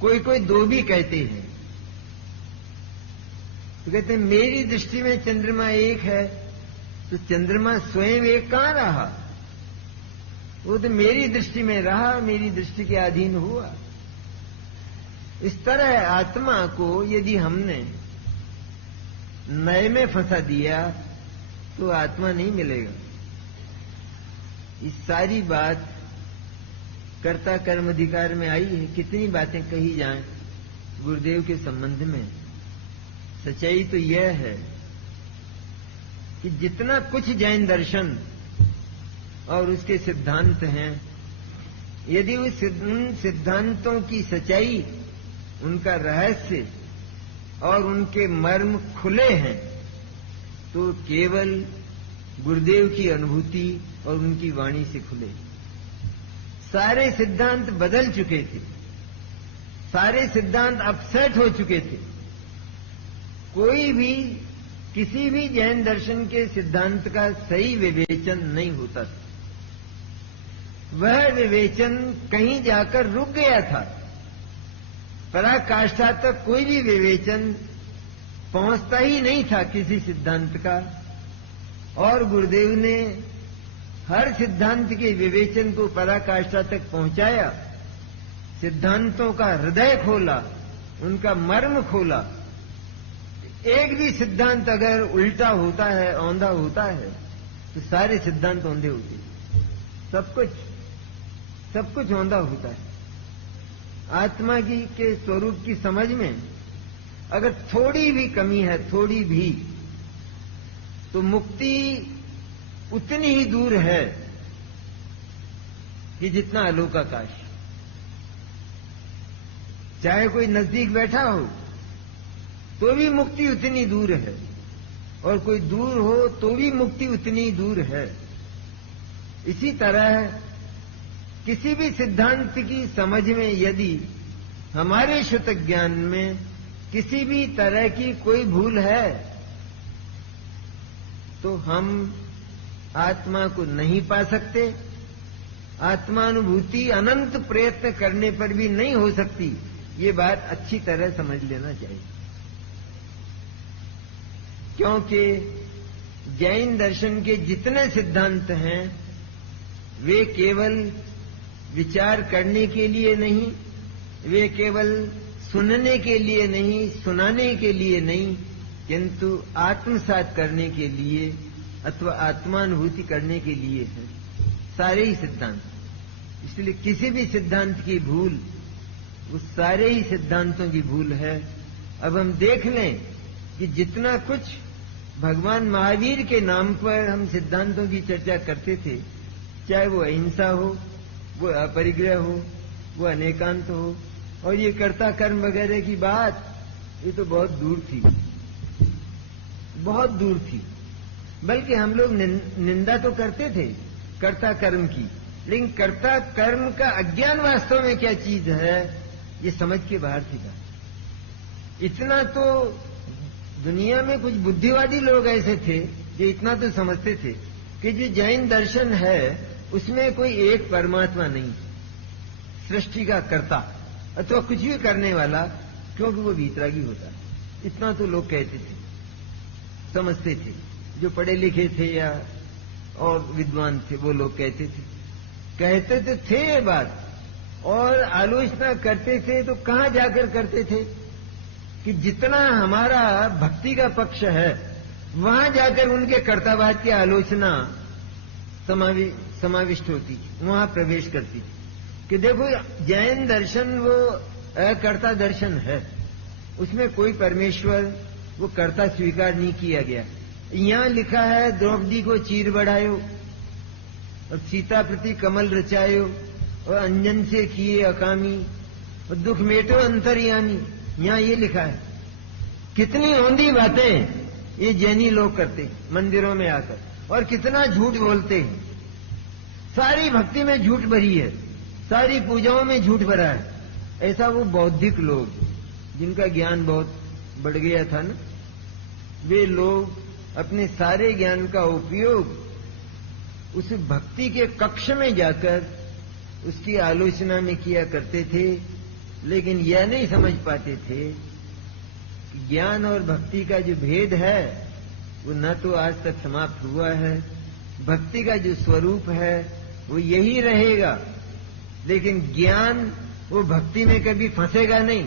कोई कोई दो भी कहते हैं, तो कहते हैं मेरी दृष्टि में चंद्रमा एक है, तो चंद्रमा स्वयं एक कहां रहा? वो तो मेरी दृष्टि में रहा, मेरी दृष्टि के अधीन हुआ। इस तरह आत्मा को यदि हमने नए में फंसा दिया तो आत्मा नहीं मिलेगा। इस सारी बात कर्ता कर्म अधिकार में आई है। कितनी बातें कही जाएं गुरुदेव के संबंध में, सच्चाई तो यह है कि जितना कुछ जैन दर्शन और उसके सिद्धांत हैं यदि उन सिद्धांतों की सच्चाई, उनका रहस्य और उनके मर्म खुले हैं, तो केवल गुरुदेव की अनुभूति और उनकी वाणी से खुले। सारे सिद्धांत बदल चुके थे, सारे सिद्धांत अपसेट हो चुके थे। कोई भी किसी भी जैन दर्शन के सिद्धांत का सही विवेचन नहीं होता था। वह विवेचन कहीं जाकर रुक गया था। पराकाष्ठा तक कोई भी विवेचन पहुंचता ही नहीं था किसी सिद्धांत का। और गुरुदेव ने हर सिद्धांत के विवेचन को पराकाष्ठा तक पहुंचाया, सिद्धांतों का हृदय खोला, उनका मर्म खोला। एक भी सिद्धांत अगर उल्टा होता है, औंधा होता है, तो सारे सिद्धांत औंधे होते हैं। सब कुछ औंधा होता है। आत्मा की के स्वरूप की समझ में अगर थोड़ी भी कमी है, थोड़ी भी, तो मुक्ति उतनी ही दूर है कि जितना आलोकाकाश। चाहे कोई नजदीक बैठा हो तो भी मुक्ति उतनी दूर है, और कोई दूर हो तो भी मुक्ति उतनी दूर है। इसी तरह किसी भी सिद्धांत की समझ में यदि हमारे शुद्ध ज्ञान में किसी भी तरह की कोई भूल है, तो हम आत्मा को नहीं पा सकते। आत्मानुभूति अनंत प्रयत्न करने पर भी नहीं हो सकती। ये बात अच्छी तरह समझ लेना चाहिए, क्योंकि जैन दर्शन के जितने सिद्धांत हैं वे केवल विचार करने के लिए नहीं, वे केवल सुनने के लिए नहीं, सुनाने के लिए नहीं, किंतु आत्मसात करने के लिए अथवा आत्मानुभूति करने के लिए है सारे ही सिद्धांत। इसलिए किसी भी सिद्धांत की भूल वो सारे ही सिद्धांतों की भूल है। अब हम देख लें कि जितना कुछ भगवान महावीर के नाम पर हम सिद्धांतों की चर्चा करते थे, चाहे वो अहिंसा हो, वो अपरिग्रह हो, वो अनेकांत हो, और ये कर्ता कर्म वगैरह की बात, ये तो बहुत दूर थी, बहुत दूर थी। बल्कि हम लोग निंदा तो करते थे कर्ता कर्म की, लेकिन कर्ता कर्म का अज्ञान वास्तव में क्या चीज है, ये समझ के बाहर थी बात। इतना तो दुनिया में कुछ बुद्धिवादी लोग ऐसे थे जो इतना तो समझते थे कि जो जैन दर्शन है उसमें कोई एक परमात्मा नहीं, सृष्टि का कर्ता अथवा कुछ भी करने वाला, क्योंकि वो वीतरागी होता। इतना तो लोग कहते थे, समझते थे। जो पढ़े लिखे थे या और विद्वान थे वो लोग कहते तो थे ये बात, और आलोचना करते थे तो कहां जाकर करते थे कि जितना हमारा भक्ति का पक्ष है वहां जाकर उनके कर्तावाद की आलोचना समाविष्ट होती, वहां प्रवेश करती कि देखो जैन दर्शन वो अकर्ता दर्शन है, उसमें कोई परमेश्वर वो कर्ता स्वीकार नहीं किया गया। यहां लिखा है द्रौपदी को चीर बढ़ायो और सीता प्रति कमल रचायो और अंजन से किए अकामी और दुख मेटो अंतर्यामी, यहां ये लिखा है। कितनी औंधी बातें ये जैनी लोग करते मंदिरों में आकर, और कितना झूठ बोलते हैं। सारी भक्ति में झूठ भरी है, सारी पूजाओं में झूठ भरा है। ऐसा वो बौद्धिक लोग जिनका ज्ञान बहुत बढ़ गया था ना, वे लोग अपने सारे ज्ञान का उपयोग उस भक्ति के कक्ष में जाकर उसकी आलोचना में किया करते थे, लेकिन यह नहीं समझ पाते थे कि ज्ञान और भक्ति का जो भेद है वो न तो आज तक समाप्त हुआ है। भक्ति का जो स्वरूप है वो यही रहेगा, लेकिन ज्ञान वो भक्ति में कभी फंसेगा नहीं।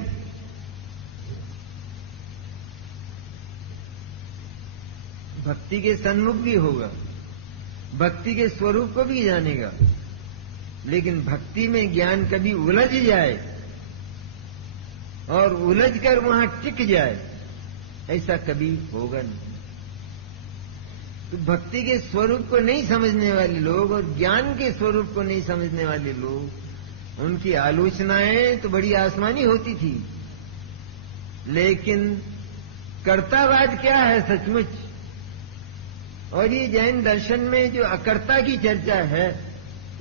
भक्ति के सन्मुख भी होगा, भक्ति के स्वरूप को भी जानेगा, लेकिन भक्ति में ज्ञान कभी उलझ जाए और उलझ कर वहां टिक जाए, ऐसा कभी होगा नहीं। तो भक्ति के स्वरूप को नहीं समझने वाले लोग और ज्ञान के स्वरूप को नहीं समझने वाले लोग उनकी आलोचनाएं तो बड़ी आसमानी होती थी, लेकिन कर्तावाद क्या है सचमुच। और ये जैन दर्शन में जो अकर्ता की चर्चा है,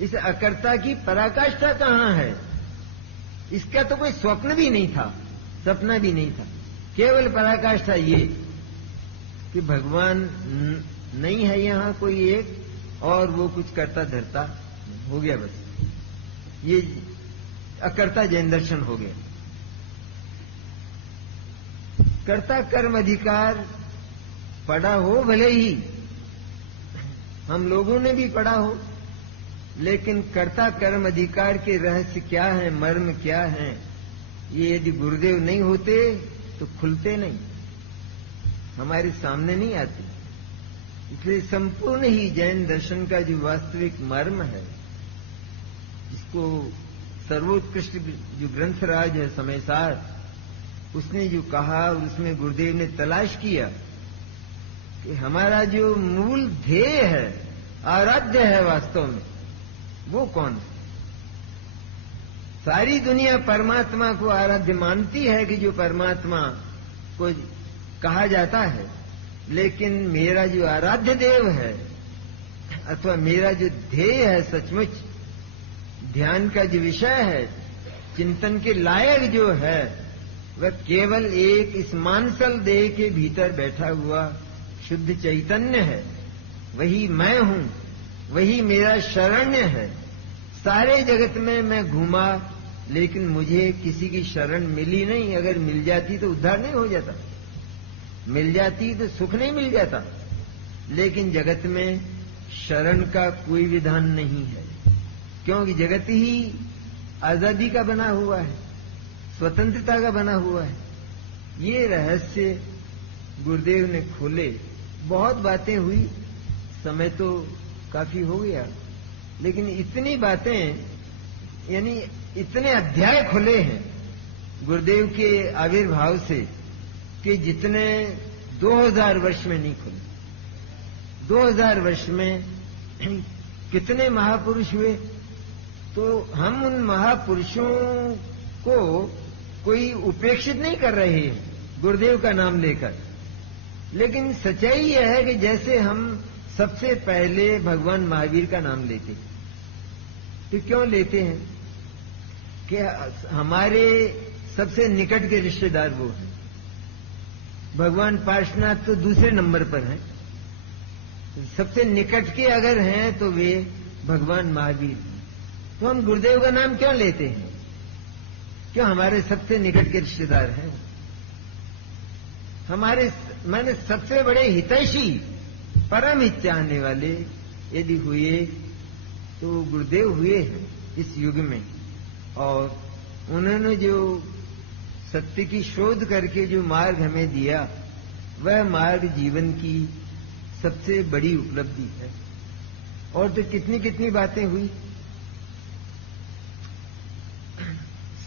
इस अकर्ता की पराकाष्ठा कहाँ है? इसका तो कोई स्वप्न भी नहीं था, सपना भी नहीं था। केवल पराकाष्ठा ये कि भगवान नहीं है यहां कोई एक, और वो कुछ करता धरता हो गया, बस ये अकर्ता जैन दर्शन हो गया। कर्ता कर्म अधिकार पढ़ा हो भले ही, हम लोगों ने भी पढ़ा हो, लेकिन कर्ता कर्म अधिकार के रहस्य क्या है, मर्म क्या है, ये यदि गुरुदेव नहीं होते तो खुलते नहीं, हमारे सामने नहीं आते। इसलिए संपूर्ण ही जैन दर्शन का जो वास्तविक मर्म है, जिसको सर्वोत्कृष्ट जो ग्रंथराज है समयसार, उसने जो कहा, उसमें गुरुदेव ने तलाश किया कि हमारा जो मूल ध्येय है, आराध्य है वास्तव में, वो कौन है। सारी दुनिया परमात्मा को आराध्य मानती है कि जो परमात्मा को कहा जाता है, लेकिन मेरा जो आराध्य देव है अथवा मेरा जो ध्येय है, सचमुच ध्यान का जो विषय है, चिंतन के लायक जो है, वह केवल एक इस मानसल देह के भीतर बैठा हुआ शुद्ध चैतन्य है। वही मैं हूं, वही मेरा शरण्य है। सारे जगत में मैं घूमा, लेकिन मुझे किसी की शरण मिली नहीं। अगर मिल जाती तो उद्धार नहीं हो जाता, मिल जाती तो सुख नहीं मिल जाता। लेकिन जगत में शरण का कोई विधान नहीं है, क्योंकि जगत ही आजादी का बना हुआ है, स्वतंत्रता का बना हुआ है। ये रहस्य गुरुदेव ने खोले। बहुत बातें हुई, समय तो काफी हो गया, लेकिन इतनी बातें, यानी इतने अध्याय खुले हैं गुरुदेव के आविर्भाव से कि जितने 2000 वर्ष में नहीं खुले। 2000 वर्ष में कितने महापुरुष हुए, तो हम उन महापुरुषों को कोई उपेक्षित नहीं कर रहे हैं गुरुदेव का नाम लेकर, लेकिन सच्चाई यह है कि जैसे हम सबसे पहले भगवान महावीर का नाम लेते हैं, तो क्यों लेते हैं कि हमारे सबसे निकट के रिश्तेदार वो हैं। भगवान पार्श्वनाथ तो दूसरे नंबर पर हैं, सबसे निकट के अगर हैं तो वे भगवान महावीर हैं। तो हम गुरुदेव का नाम क्यों लेते हैं? क्यों? हमारे सबसे निकट के रिश्तेदार हैं, हमारे माने सबसे बड़े हितैषी, परम हित चाहने वाले यदि हुए तो गुरुदेव हुए हैं इस युग में। और उन्होंने जो सत्य की शोध करके जो मार्ग हमें दिया, वह मार्ग जीवन की सबसे बड़ी उपलब्धि है। और तो कितनी कितनी बातें हुई।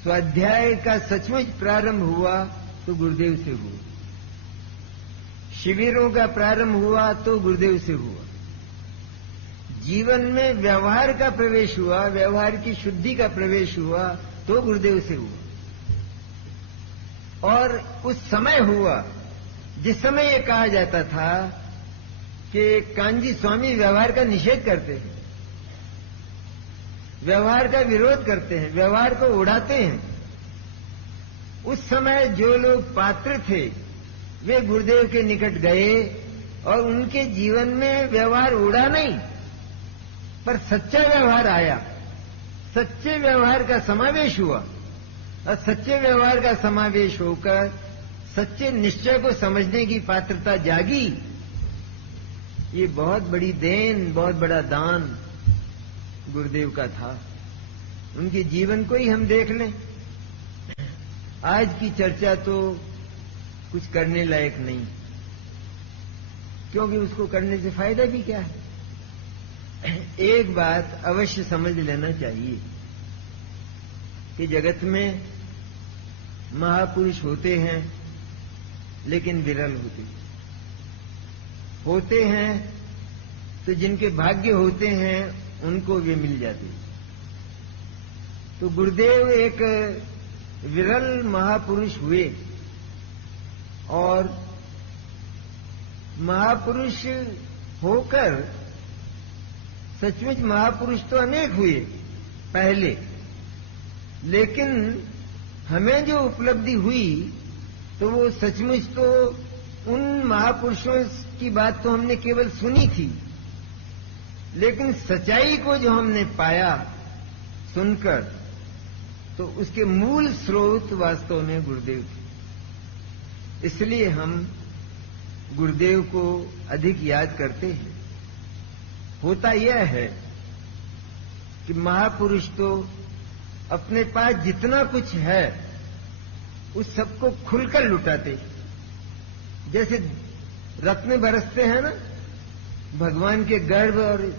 स्वाध्याय का सचमुच प्रारंभ हुआ तो गुरुदेव से हुआ, शिविरों का प्रारंभ हुआ तो गुरुदेव से हुआ, जीवन में व्यवहार का प्रवेश हुआ, व्यवहार की शुद्धि का प्रवेश हुआ तो गुरुदेव से हुआ। और उस समय हुआ जिस समय ये कहा जाता था कि कांजी स्वामी व्यवहार का निषेध करते हैं, व्यवहार का विरोध करते हैं, व्यवहार को उड़ाते हैं। उस समय जो लोग पात्र थे वे गुरुदेव के निकट गए और उनके जीवन में व्यवहार उड़ा नहीं, पर सच्चा व्यवहार आया, सच्चे व्यवहार का समावेश हुआ। और सच्चे व्यवहार का समावेश होकर सच्चे निश्चय को समझने की पात्रता जागी। ये बहुत बड़ी देन, बहुत बड़ा दान गुरुदेव का था। उनके जीवन को ही हम देख लें। आज की चर्चा तो कुछ करने लायक नहीं, क्योंकि उसको करने से फायदा भी क्या है। एक बात अवश्य समझ लेना चाहिए कि जगत में महापुरुष होते हैं, लेकिन विरल होते हैं तो जिनके भाग्य होते हैं उनको वे मिल जाते हैं। तो गुरुदेव एक विरल महापुरुष हुए, और महापुरुष होकर सचमुच महापुरुष तो अनेक हुए पहले, लेकिन हमें जो उपलब्धि हुई तो वो सचमुच तो उन महापुरुषों की बात तो हमने केवल सुनी थी, लेकिन सच्चाई को जो हमने पाया सुनकर, तो उसके मूल स्रोत वास्तव में गुरुदेव थे। इसलिए हम गुरुदेव को अधिक याद करते हैं। होता यह है कि महापुरुष तो अपने पास जितना कुछ है उस सबको खुलकर लुटाते, जैसे रत्न बरसते हैं ना, भगवान के गर्भ और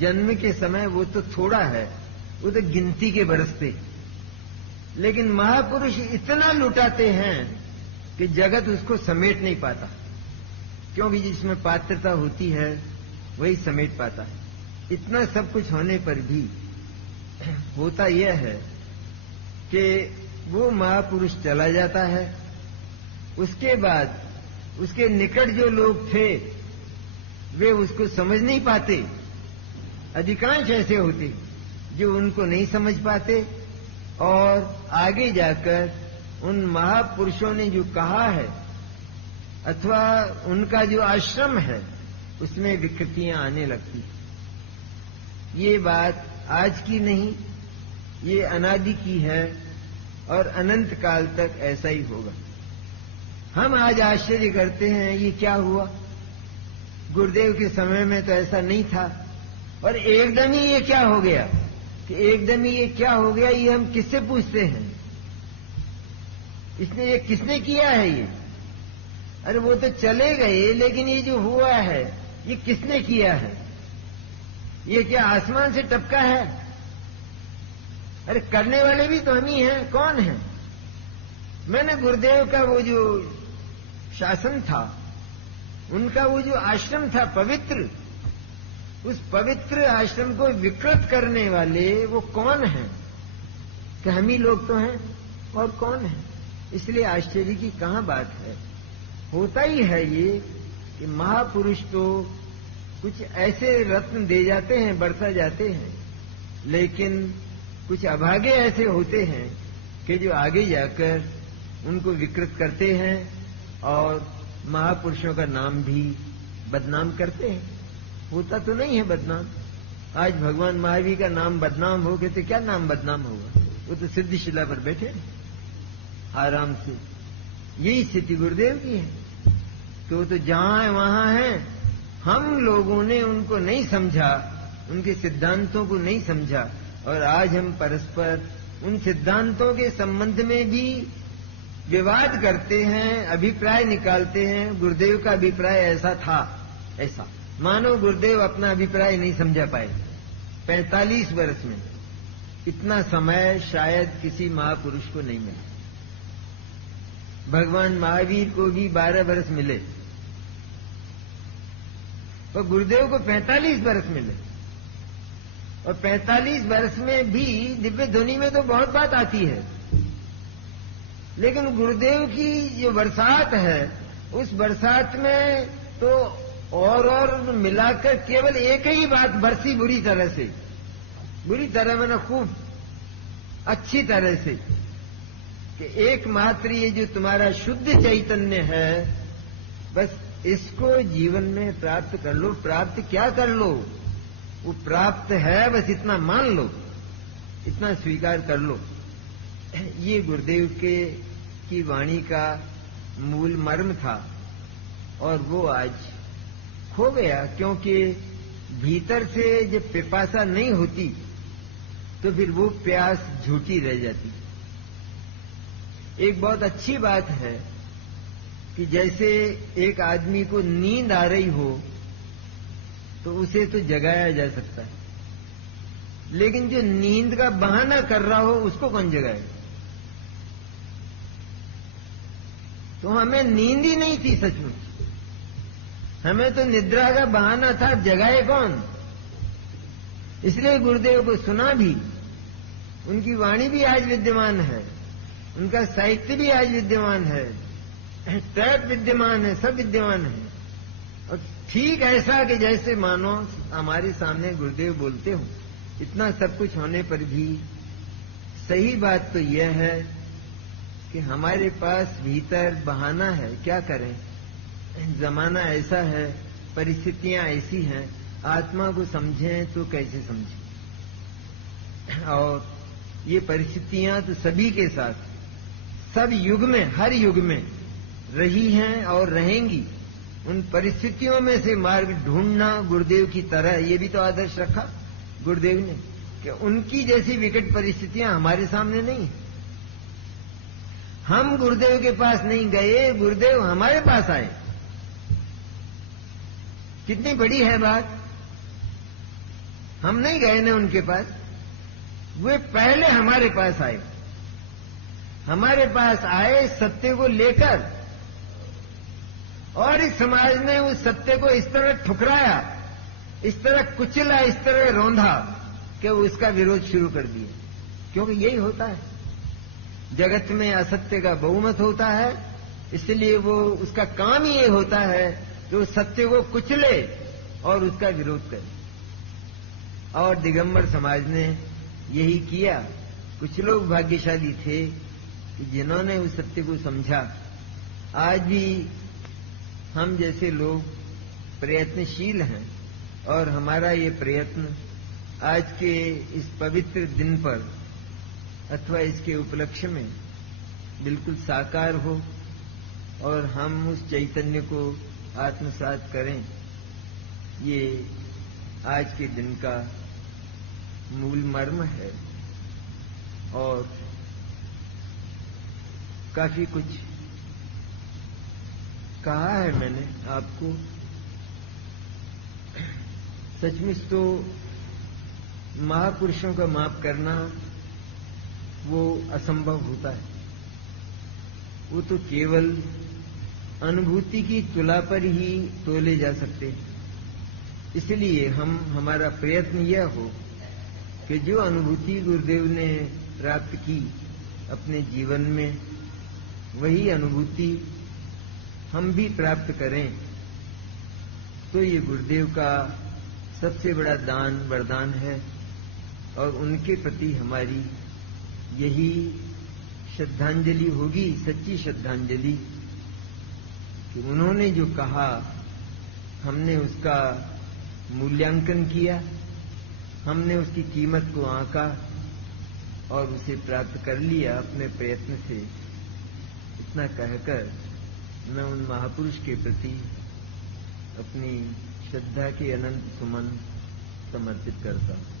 जन्म के समय वो तो थोड़ा है, वो तो गिनती के बरसते, लेकिन महापुरुष इतना लुटाते हैं कि जगत उसको समेट नहीं पाता, क्योंकि जिसमें पात्रता होती है वही समेट पाता है। इतना सब कुछ होने पर भी होता यह है कि वो महापुरुष चला जाता है, उसके बाद उसके निकट जो लोग थे वे उसको समझ नहीं पाते। अधिकांश ऐसे होते जो उनको नहीं समझ पाते, और आगे जाकर उन महापुरुषों ने जो कहा है अथवा उनका जो आश्रम है उसमें विकृतियां आने लगती। ये बात आज की नहीं, ये अनादि की है और अनंत काल तक ऐसा ही होगा। हम आज आश्चर्य करते हैं ये क्या हुआ, गुरुदेव के समय में तो ऐसा नहीं था, और एकदम ही ये क्या हो गया, कि एकदम ही ये क्या हो गया, ये हम किससे पूछते हैं, इसने ये किसने किया है ये? अरे वो तो चले गए, लेकिन ये जो हुआ है ये किसने किया है? ये क्या आसमान से टपका है? अरे करने वाले भी तो हम ही हैं। कौन है? मैंने गुरुदेव का वो जो शासन था, उनका वो जो आश्रम था पवित्र, उस पवित्र आश्रम को विकृत करने वाले वो कौन हैं? कि हम ही लोग तो हैं, और कौन है? इसलिए आश्चर्य की कहां बात है। होता ही है ये कि महापुरुष तो कुछ ऐसे रत्न दे जाते हैं, बरसा जाते हैं, लेकिन कुछ अभागे ऐसे होते हैं कि जो आगे जाकर उनको विकृत करते हैं और महापुरुषों का नाम भी बदनाम करते हैं। होता तो नहीं है बदनाम। आज भगवान महावीर का नाम बदनाम हो गए तो क्या नाम बदनाम होगा? वो तो सिद्धिशिला पर बैठे हैं आराम से। यही स्थिति गुरुदेव की है। तो जहां है वहां है। हम लोगों ने उनको नहीं समझा, उनके सिद्धांतों को नहीं समझा, और आज हम परस्पर उन सिद्धांतों के संबंध में भी विवाद करते हैं, अभिप्राय निकालते हैं। गुरुदेव का अभिप्राय ऐसा था, ऐसा मानो गुरुदेव अपना अभिप्राय नहीं समझा पाए। 45 वर्ष में इतना समय शायद किसी महापुरुष को नहीं मिला। भगवान महावीर को भी 12 वर्ष मिले, और गुरुदेव को 45 वर्ष मिले। और 45 वर्ष में भी दिव्य ध्वनि में तो बहुत बात आती है, लेकिन गुरुदेव की जो बरसात है, उस बरसात में तो और मिलाकर केवल एक ही बात बरसी, बुरी तरह से, बुरी तरह मैंने खूब अच्छी तरह से, कि एकमात्र ये जो तुम्हारा शुद्ध चैतन्य है, बस इसको जीवन में प्राप्त कर लो। प्राप्त क्या कर लो? वो प्राप्त है, बस इतना मान लो, इतना स्वीकार कर लो। ये गुरुदेव की वाणी का मूल मर्म था, और वो आज खो गया। क्योंकि भीतर से जब पिपासा नहीं होती तो फिर वो प्यास झूठी रह जाती। एक बहुत अच्छी बात है कि जैसे एक आदमी को नींद आ रही हो तो उसे तो जगाया जा सकता है, लेकिन जो नींद का बहाना कर रहा हो उसको कौन जगाए? तो हमें नींद ही नहीं थी सचमुच, हमें तो निद्रा का बहाना था, जगाए कौन? इसलिए गुरुदेव को सुना भी उनकी वाणी भी आज विद्यमान है, उनका साहित्य भी आज विद्यमान है, टैप विद्यमान है, सब विद्यमान है। और ठीक ऐसा कि जैसे मानो हमारे सामने गुरुदेव बोलते हो। इतना सब कुछ होने पर भी सही बात तो यह है कि हमारे पास भीतर बहाना है। क्या करें, जमाना ऐसा है, परिस्थितियां ऐसी हैं, आत्मा को समझें तो कैसे समझें। और ये परिस्थितियां तो सभी के साथ, सब युग में, हर युग में रही हैं और रहेंगी। उन परिस्थितियों में से मार्ग ढूंढना गुरुदेव की तरह, ये भी तो आदर्श रखा गुरुदेव ने कि उनकी जैसी विकट परिस्थितियां हमारे सामने नहीं। हम गुरुदेव के पास नहीं गए, गुरुदेव हमारे पास आए। कितनी बड़ी है बात। हम नहीं गए ना उनके पास, वे पहले हमारे पास आए। हमारे पास आए सत्य को लेकर, और इस समाज ने उस सत्य को इस तरह ठुकराया, इस तरह कुचला, इस तरह रौंधा कि उसका विरोध शुरू कर दिया। क्योंकि यही होता है, जगत में असत्य का बहुमत होता है, इसलिए वो उसका काम ही ये होता है कि उस सत्य को कुचले और उसका विरोध करे। और दिगंबर समाज ने यही किया। कुछ लोग भाग्यशाली थे कि जिन्होंने उस सत्य को समझा। आज भी हम जैसे लोग प्रयत्नशील हैं, और हमारा ये प्रयत्न आज के इस पवित्र दिन पर अथवा इसके उपलक्ष्य में बिल्कुल साकार हो, और हम उस चैतन्य को आत्मसात करें। ये आज के दिन का मूल मर्म है। और काफी कुछ कहा है मैंने आपको। सचमुच तो महापुरुषों का माप करना वो असंभव होता है। वो तो केवल अनुभूति की तुला पर ही तोले जा सकते हैं। इसलिए हमारा प्रयत्न यह हो कि जो अनुभूति गुरुदेव ने प्राप्त की अपने जीवन में, वही अनुभूति हम भी प्राप्त करें। तो ये गुरुदेव का सबसे बड़ा दान वरदान है, और उनके प्रति हमारी यही श्रद्धांजलि होगी, सच्ची श्रद्धांजलि, कि उन्होंने जो कहा हमने उसका मूल्यांकन किया, हमने उसकी कीमत को आंका और उसे प्राप्त कर लिया अपने प्रयत्न से। इतना कहकर मैं उन महापुरुष के प्रति अपनी श्रद्धा के अनंत सुमन समर्पित करता हूं।